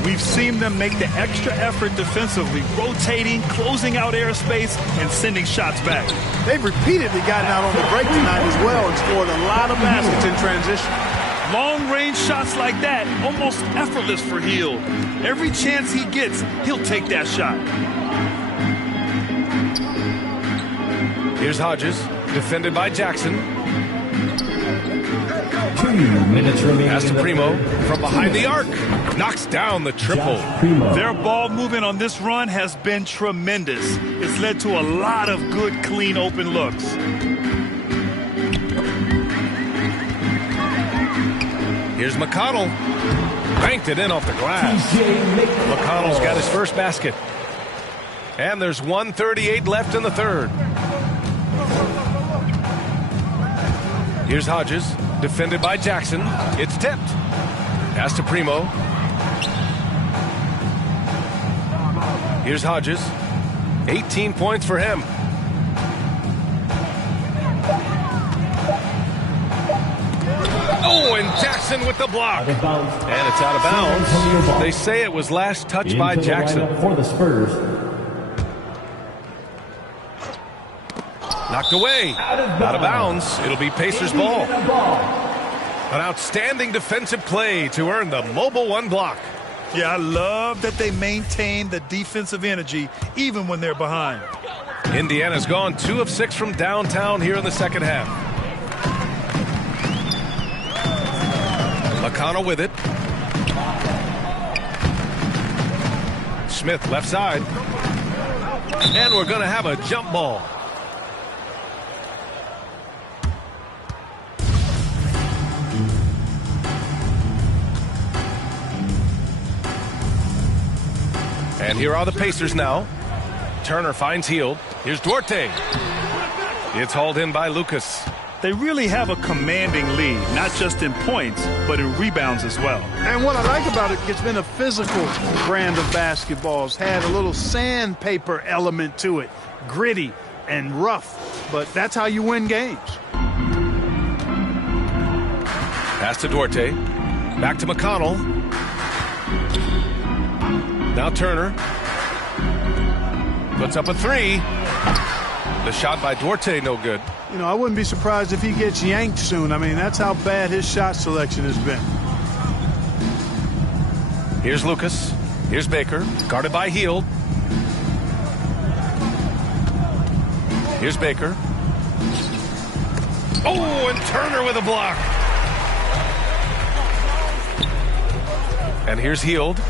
We've seen them make the extra effort defensively, rotating, closing out airspace, and sending shots back. They've repeatedly gotten out on the break tonight as well and scored a lot of baskets in transition. Long-range shots like that, almost effortless for Hield. Every chance he gets, he'll take that shot. Here's Hodges, defended by Jackson. 2 minutes remaining. Pass to Primo from behind the arc. Knocks down the triple. Their ball movement on this run has been tremendous. It's led to a lot of good, clean, open looks. Here's McConnell. Banked it in off the glass. McConnell's got his first basket. And there's 1:38 left in the third. Here's Hodges, defended by Jackson. It's tipped. Pass to Primo. Here's Hodges. 18 points for him. Oh, and Jackson with the block. And it's out of bounds. They say it was last touched by Jackson. For the Spurs. Knocked away. Out of bounds. It'll be Pacers ball. An outstanding defensive play to earn the mobile one block. Yeah, I love that they maintain the defensive energy even when they're behind. Indiana's gone 2 of 6 from downtown here in the second half. McConnell with it. Smith left side. And we're going to have a jump ball. And here are the Pacers now. Turner finds Hield. Here's Duarte. It's hauled in by Lucas. They really have a commanding lead, not just in points, but in rebounds as well. And what I like about it, it's been a physical brand of basketball. It's had a little sandpaper element to it. Gritty and rough, but that's how you win games. Pass to Duarte. Back to McConnell. Now Turner. Puts up a 3. The shot by Duarte, no good. You know, I wouldn't be surprised if he gets yanked soon. I mean, that's how bad his shot selection has been. Here's Lucas. Here's Baker. Guarded by Hield. Here's Baker. Oh, and Turner with a block. And here's Hield.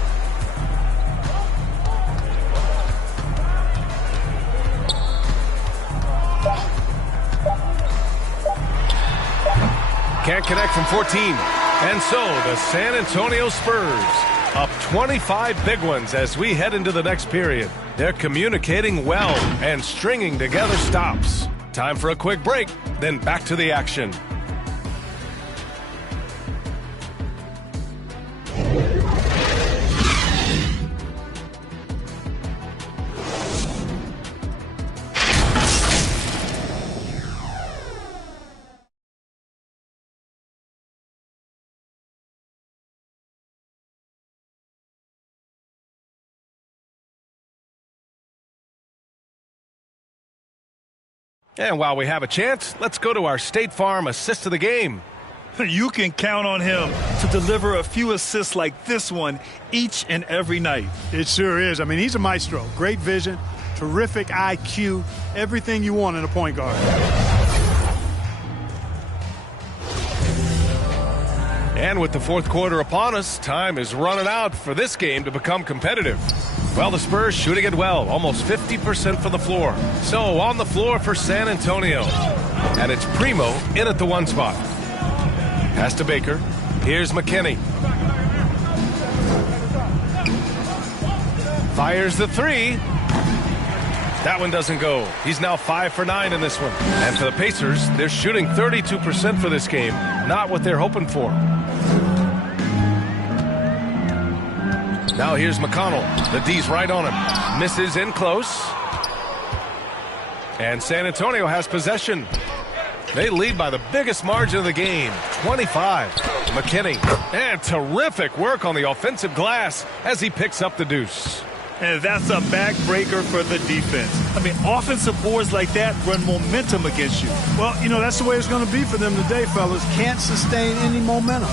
Can't connect from 14. And so the San Antonio Spurs Up 25 big ones as we head into the next period. They're communicating well and stringing together stops. Time for a quick break, then back to the action. And while we have a chance, let's go to our State Farm assist of the game. You can count on him to deliver a few assists like this one each and every night. It sure is. I mean, he's a maestro. Great vision, terrific IQ, everything you want in a point guard. And with the fourth quarter upon us, time is running out for this game to become competitive. Well, the Spurs shooting it well, almost 50% from the floor. So on the floor for San Antonio. And it's Primo in at the 1 spot. Pass to Baker. Here's McKinney. Fires the 3. That one doesn't go. He's now 5 for 9 in this one. And for the Pacers, they're shooting 32% for this game. Not what they're hoping for. Now here's McConnell. The D's right on him. Misses in close. And San Antonio has possession. They lead by the biggest margin of the game, 25. McKinney. And terrific work on the offensive glass as he picks up the deuce. And that's a backbreaker for the defense. I mean, offensive boards like that run momentum against you. Well, you know, that's the way it's going to be for them today, fellas. Can't sustain any momentum.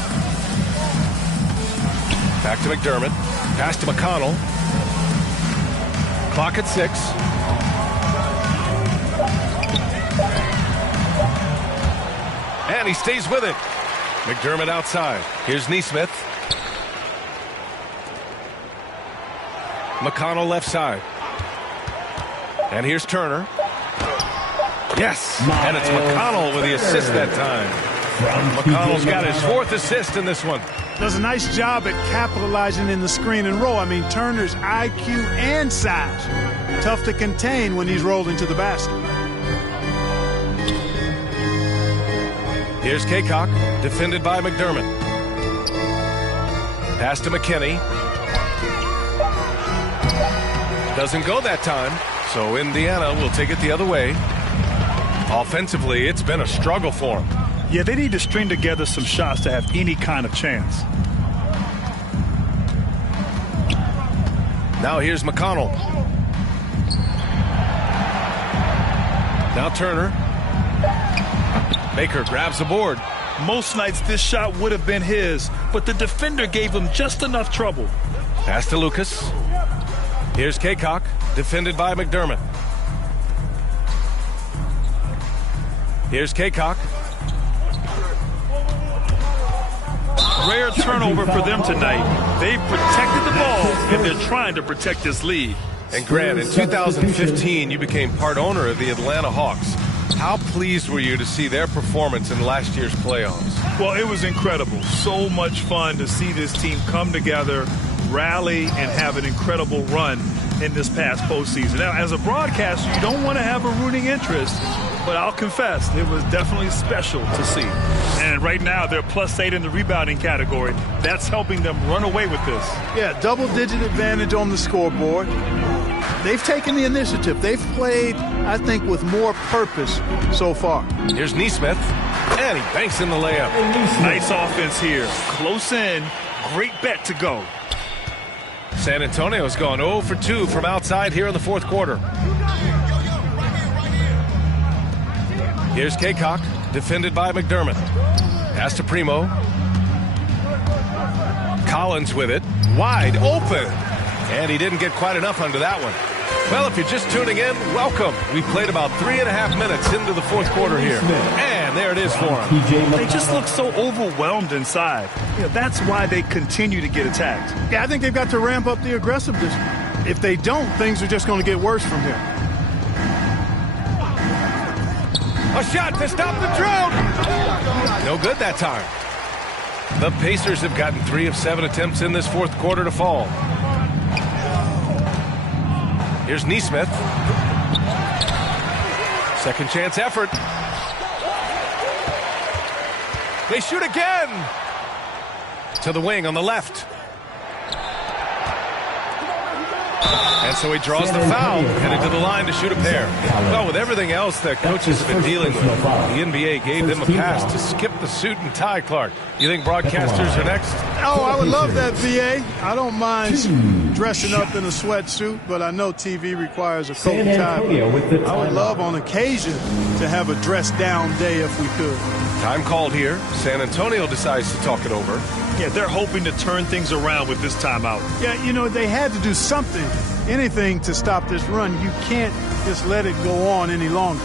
Back to McDermott. Pass to McConnell. Clock at 6. And he stays with it. McDermott outside. Here's Nesmith. McConnell left side. And here's Turner. Yes. And it's McConnell with the assist that time. McConnell's got his 4th assist in this one. Does a nice job at capitalizing in the screen and roll. I mean, Turner's IQ and size. Tough to contain when he's rolling to the basket. Here's Kaycock, defended by McDermott. Pass to McKinney. Doesn't go that time, so Indiana will take it the other way. Offensively, it's been a struggle for them. Yeah, they need to string together some shots to have any kind of chance. Now here's McConnell. Now Turner. Baker grabs the board. Most nights this shot would have been his, but the defender gave him just enough trouble. Pass to Lucas. Here's Kaycock, defended by McDermott. Here's Kaycock. Rare turnover for them tonight. They protected the ball, and they're trying to protect this lead. And Grant, in 2015, you became part owner of the Atlanta Hawks. How pleased were you to see their performance in last year's playoffs? Well, it was incredible. So much fun to see this team come together, rally, and have an incredible run in this past postseason. Now, as a broadcaster, you don't want to have a rooting interest, but I'll confess, it was definitely special to see. And right now, they're +8 in the rebounding category. That's helping them run away with this. Yeah, double-digit advantage on the scoreboard. They've taken the initiative. They've played, I think, with more purpose so far. Here's Nesmith, and he banks in the layup. Nice offense here. Close in. Great bet to go. San Antonio's gone 0 for 2 from outside here in the fourth quarter. Here's Kaycock, defended by McDermott. Pass to Primo. Collins with it, wide open. And he didn't get quite enough under that one. Well, if you're just tuning in, welcome. We played about 3.5 minutes into the fourth quarter here. And there it is for them. They just look so overwhelmed inside. You know, that's why they continue to get attacked. Yeah, I think they've got to ramp up the aggressiveness. If they don't, things are just going to get worse from here. A shot to stop the drought. No good that time. The Pacers have gotten 3 of 7 attempts in this fourth quarter to fall. Here's Nesmith. Second chance effort. They shoot again. To the wing on the left. And so he draws the foul, headed to the line to shoot a pair. Well, with everything else that coaches have been dealing with, the NBA gave them a pass to skip the suit and tie, Clark. You think broadcasters are next? Oh, I would love that, VA. I don't mind dressing up in a sweatsuit, but I know TV requires a coat and tie. I would love on occasion to have a dress-down day if we could. Time called here. San Antonio decides to talk it over. Yeah, they're hoping to turn things around with this timeout. Yeah, you know, they had to do something, anything to stop this run. You can't just let it go on any longer.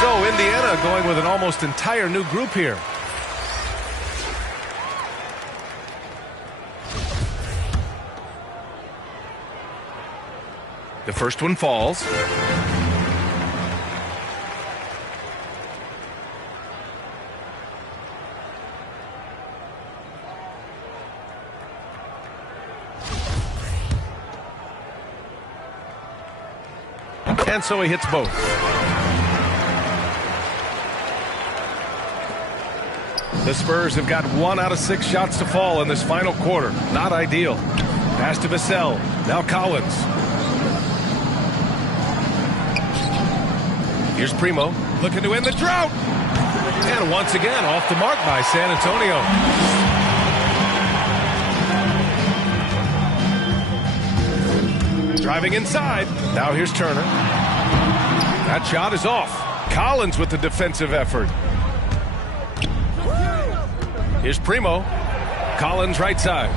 So Indiana going with an almost entire new group here. The first one falls. And so he hits both. The Spurs have got 1 out of 6 shots to fall in this final quarter. Not ideal. Pass to Vassell. Now Collins. Here's Primo, looking to end the drought. And once again, off the mark by San Antonio. Driving inside. Now here's Turner. That shot is off. Collins with the defensive effort. Here's Primo. Collins right side.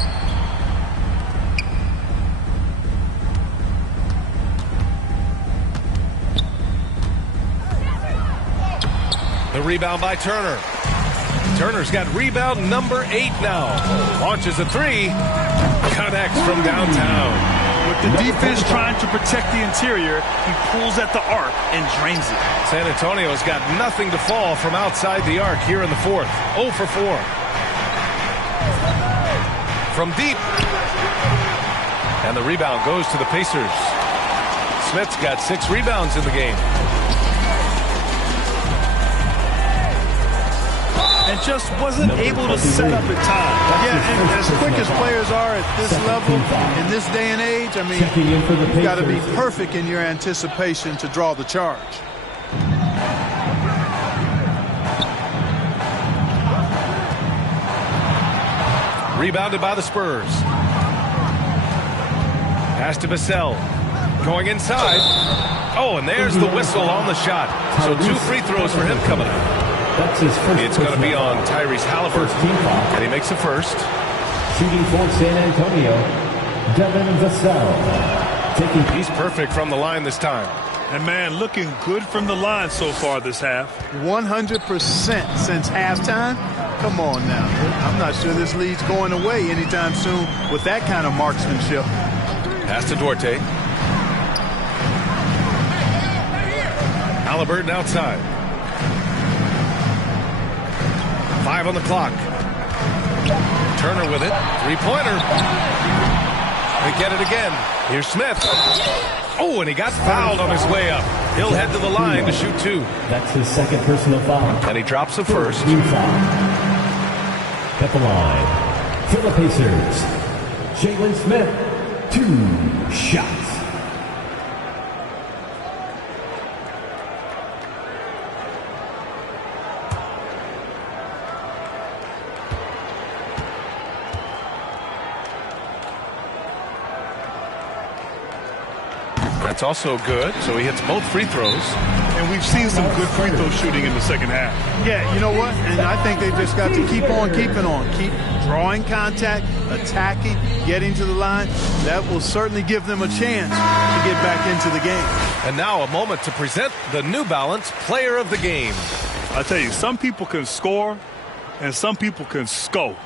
The rebound by Turner. Turner's got rebound number 8 now. Launches a 3. Connects from downtown. With the defense trying to protect the interior, he pulls at the arc and drains it. San Antonio's got nothing to fall from outside the arc here in the fourth. 0 for 4. From deep. And the rebound goes to the Pacers. Smith's got 6 rebounds in the game. And just wasn't able to set up at time. Yeah, and as quick as players are at this level, in this day and age, I mean, you've got to be perfect in your anticipation to draw the charge. Rebounded by the Spurs. Pass to Vassell. Going inside. Oh, and there's the whistle on the shot. So 2 free throws for him coming up. That's his first. It's going to be on Tyrese Halliburton. And he makes the first. Shooting for San Antonio, Devin Vassell. He's perfect from the line this time. And, man, looking good from the line so far this half. 100% since halftime. Come on now. I'm not sure this lead's going away anytime soon with that kind of marksmanship. Pass to Duarte. Halliburton outside. 5 on the clock. Turner with it. Three-pointer. They get it again. Here's Smith. Oh, and he got fouled on his way up. He'll head to the line to shoot 2. That's his second personal foul. And he drops the first. Team foul. At the line for the Pacers, Jalen Smith, 2 shots. That's also good, so he hits both free throws. And we've seen some good free throw shooting in the second half. Yeah, you know what? And I think they've just got to keep on keeping on. Keep drawing contact, attacking, getting to the line. That will certainly give them a chance to get back into the game. And now a moment to present the New Balance Player of the Game. I tell you, some people can score and some people can score.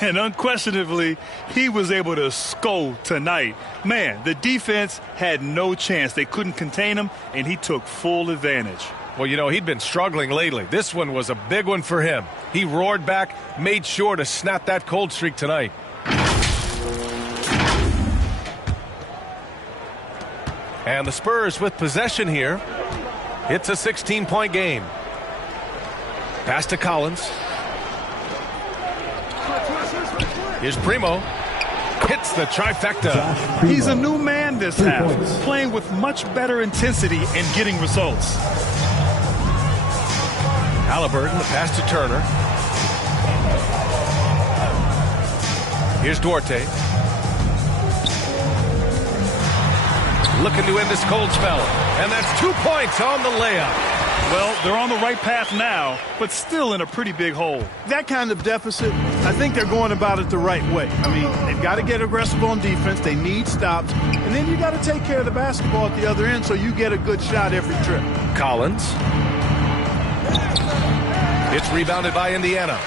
And unquestionably, he was able to score tonight. Man, the defense had no chance. They couldn't contain him, and he took full advantage. Well, you know, he'd been struggling lately. This one was a big one for him. He roared back, made sure to snap that cold streak tonight. And the Spurs with possession here. It's a 16-point game. Pass to Collins. Here's Primo. Hits the trifecta. He's a new man this half, playing with much better intensity and getting results. Halliburton, the pass to Turner. Here's Duarte. Looking to end this cold spell. And that's 2 points on the layup. Well, they're on the right path now, but still in a pretty big hole. That kind of deficit, I think they're going about it the right way. I mean, they've got to get aggressive on defense. They need stops. And then you got to take care of the basketball at the other end so you get a good shot every trip. Collins. It's rebounded by Indiana.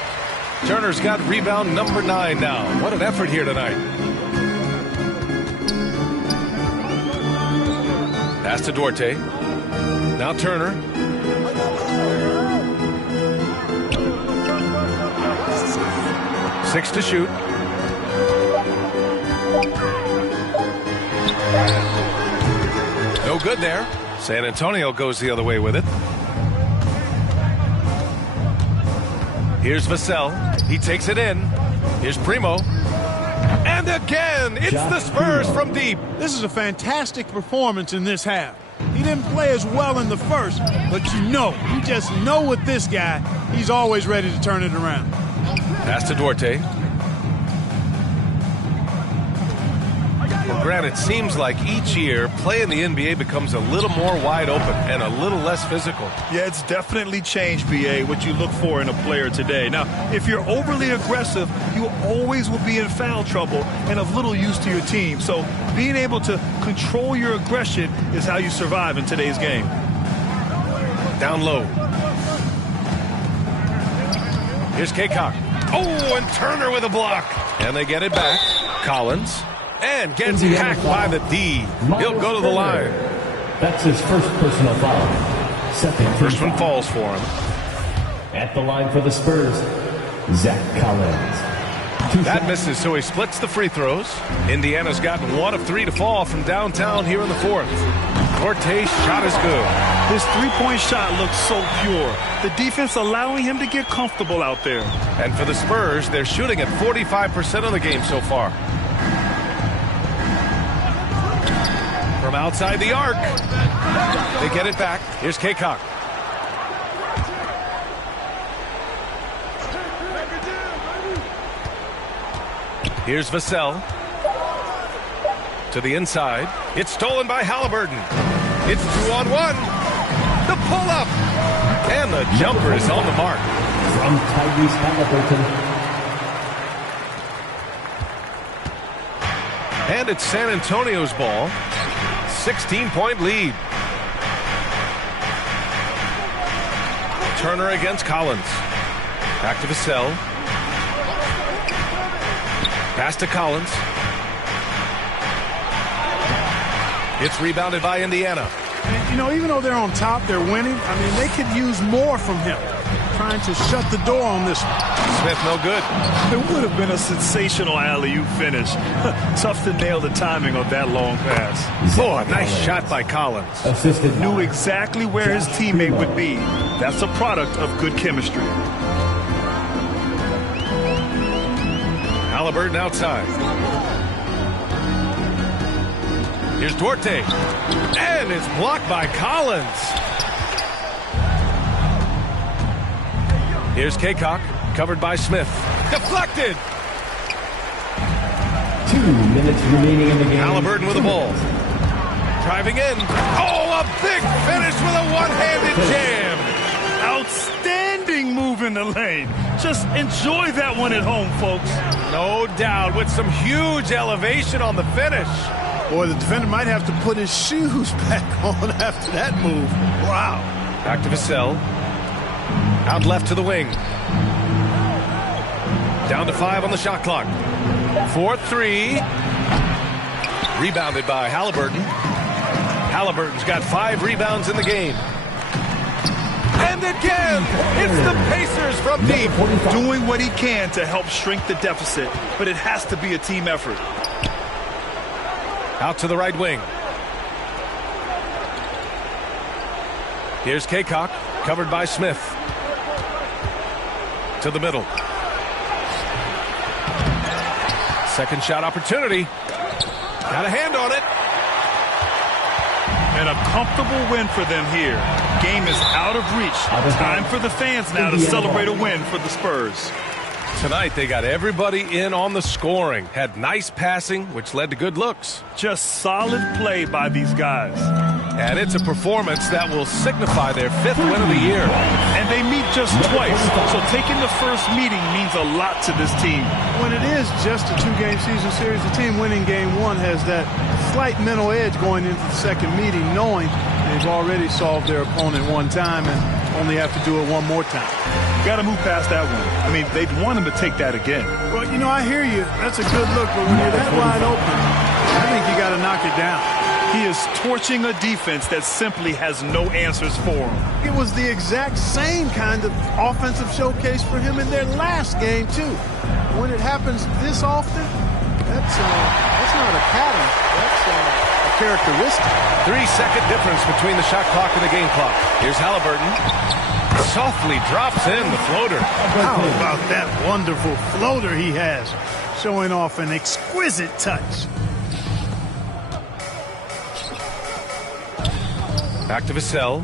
Turner's got rebound number 9 now. What an effort here tonight. Pass to Duarte. Now Turner. Six to shoot. No good there. San Antonio goes the other way with it. Here's Vassell. He takes it in. Here's Primo. And again, it's the Spurs from deep. This is a fantastic performance in this half. He didn't play as well in the first, but you just know with this guy, he's always ready to turn it around. Pass to Duarte. Well, Grant, it seems like each year, play in the NBA becomes a little more wide open and a little less physical. Yeah, it's definitely changed, B.A., what you look for in a player today. Now, if you're overly aggressive, you always will be in foul trouble and of little use to your team. So being able to control your aggression is how you survive in today's game. Down low. Here's Kaycock. Oh, and Turner with a block. And they get it back. Collins. And gets hacked by the D. He'll go to the line. That's his first personal foul. Second first one falls for him. At the line for the Spurs, Zach Collins. That misses, so he splits the free throws. Indiana's gotten 1 of 3 to fall from downtown here in the fourth. Duarte's shot is good. His three-point shot looks so pure. The defense allowing him to get comfortable out there. And for the Spurs, they're shooting at 45% of the game so far. From outside the arc. They get it back. Here's Kaycock. Here's Vassell. To the inside. It's stolen by Halliburton. It's 2-on-1. The pull-up. And the jumper is on the mark. From Tyrese Halliburton. And it's San Antonio's ball. 16-point lead. Turner against Collins. Back to Vassell. Pass to Collins. It's rebounded by Indiana. You know, even though they're on top, they're winning. I mean, they could use more from him. Trying to shut the door on this one. Smith, no good. It would have been a sensational alley-oop finish. Tough to nail the timing of that long pass. Boy, nice shot by Collins. Knew exactly where his teammate would be. That's a product of good chemistry. Halliburton outside. Here's Duarte. And it's blocked by Collins. Here's Kaycock, covered by Smith. Deflected. 2 minutes remaining in the game. Halliburton with the ball. Driving in. Oh, a big finish with a one-handed jam. Outstanding move in the lane. Just enjoy that one at home, folks. No doubt, with some huge elevation on the finish. Boy, the defender might have to put his shoes back on after that move. Wow. Back to Vassell. Out left to the wing. Down to 5 on the shot clock. 4-3. Rebounded by Halliburton. Halliburton's got 5 rebounds in the game. And again, it's the Pacers from deep. Doing what he can to help shrink the deficit, but it has to be a team effort. Out to the right wing. Here's Kaycock, covered by Smith. To the middle. Second shot opportunity. Got a hand on it. And a comfortable win for them here. Game is out of reach. Time for the fans now to celebrate a win for the Spurs. Tonight, they got everybody in on the scoring. Had nice passing, which led to good looks. Just solid play by these guys. And it's a performance that will signify their 5th win of the year. And they meet just twice, so taking the first meeting means a lot to this team. When it is just a 2-game season series, the team winning game 1 has that slight mental edge going into the second meeting, knowing they've already solved their opponent one time and only have to do it one more time. Got to move past that one. I mean, they'd want him to take that again. Well, you know, I hear you. That's a good look, but when you're that wide open, I think you got to knock it down. He is torching a defense that simply has no answers for him. It was the exact same kind of offensive showcase for him in their last game, too. When it happens this often, that's not a pattern. That's a characteristic. 3-second difference between the shot clock and the game clock. Here's Halliburton. Softly drops in the floater. How about that wonderful floater he has, showing off an exquisite touch. Back to Vassell.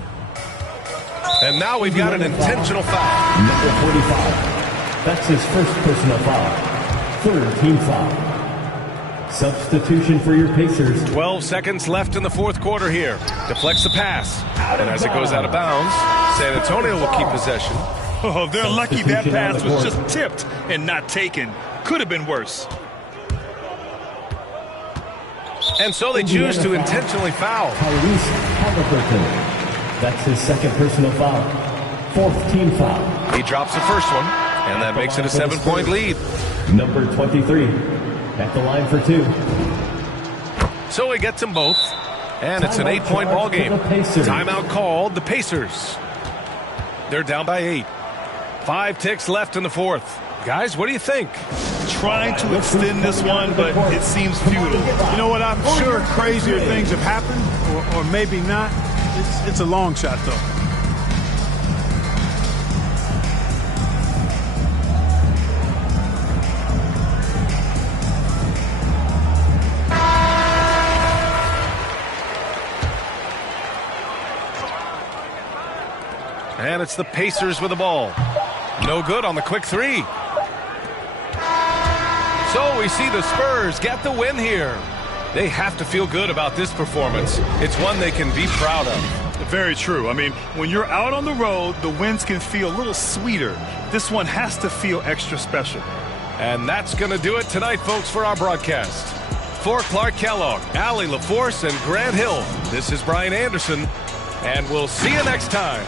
And now we've got an intentional foul. Number 45. That's his first personal foul. 3rd team foul. Substitution for your Pacers. 12 seconds left in the 4th quarter here. Deflects the pass. And as it goes out of bounds, San Antonio will keep possession. Oh, they're lucky that pass was just tipped and not taken. Could have been worse. And so they choose to intentionally foul. That's his 2nd personal foul. 4th team foul. He drops the first one, and that makes it a 7-point lead. Number 23 at the line for 2. So he gets them both, and it's an 8-point ball game. Timeout called the Pacers. They're down by 8. 5 ticks left in the 4th. Guys, what do you think? Trying to extend this one, but it seems futile. You know what? I'm sure crazier things have happened, or maybe not. It's a long shot, though. And it's the Pacers with the ball. No good on the quick 3. So we see the Spurs get the win here. They have to feel good about this performance. It's one they can be proud of. Very true. I mean, when you're out on the road, the wins can feel a little sweeter. This one has to feel extra special. And that's going to do it tonight, folks, for our broadcast. For Clark Kellogg, Allie LaForce, and Grant Hill, this is Brian Anderson, and we'll see you next time.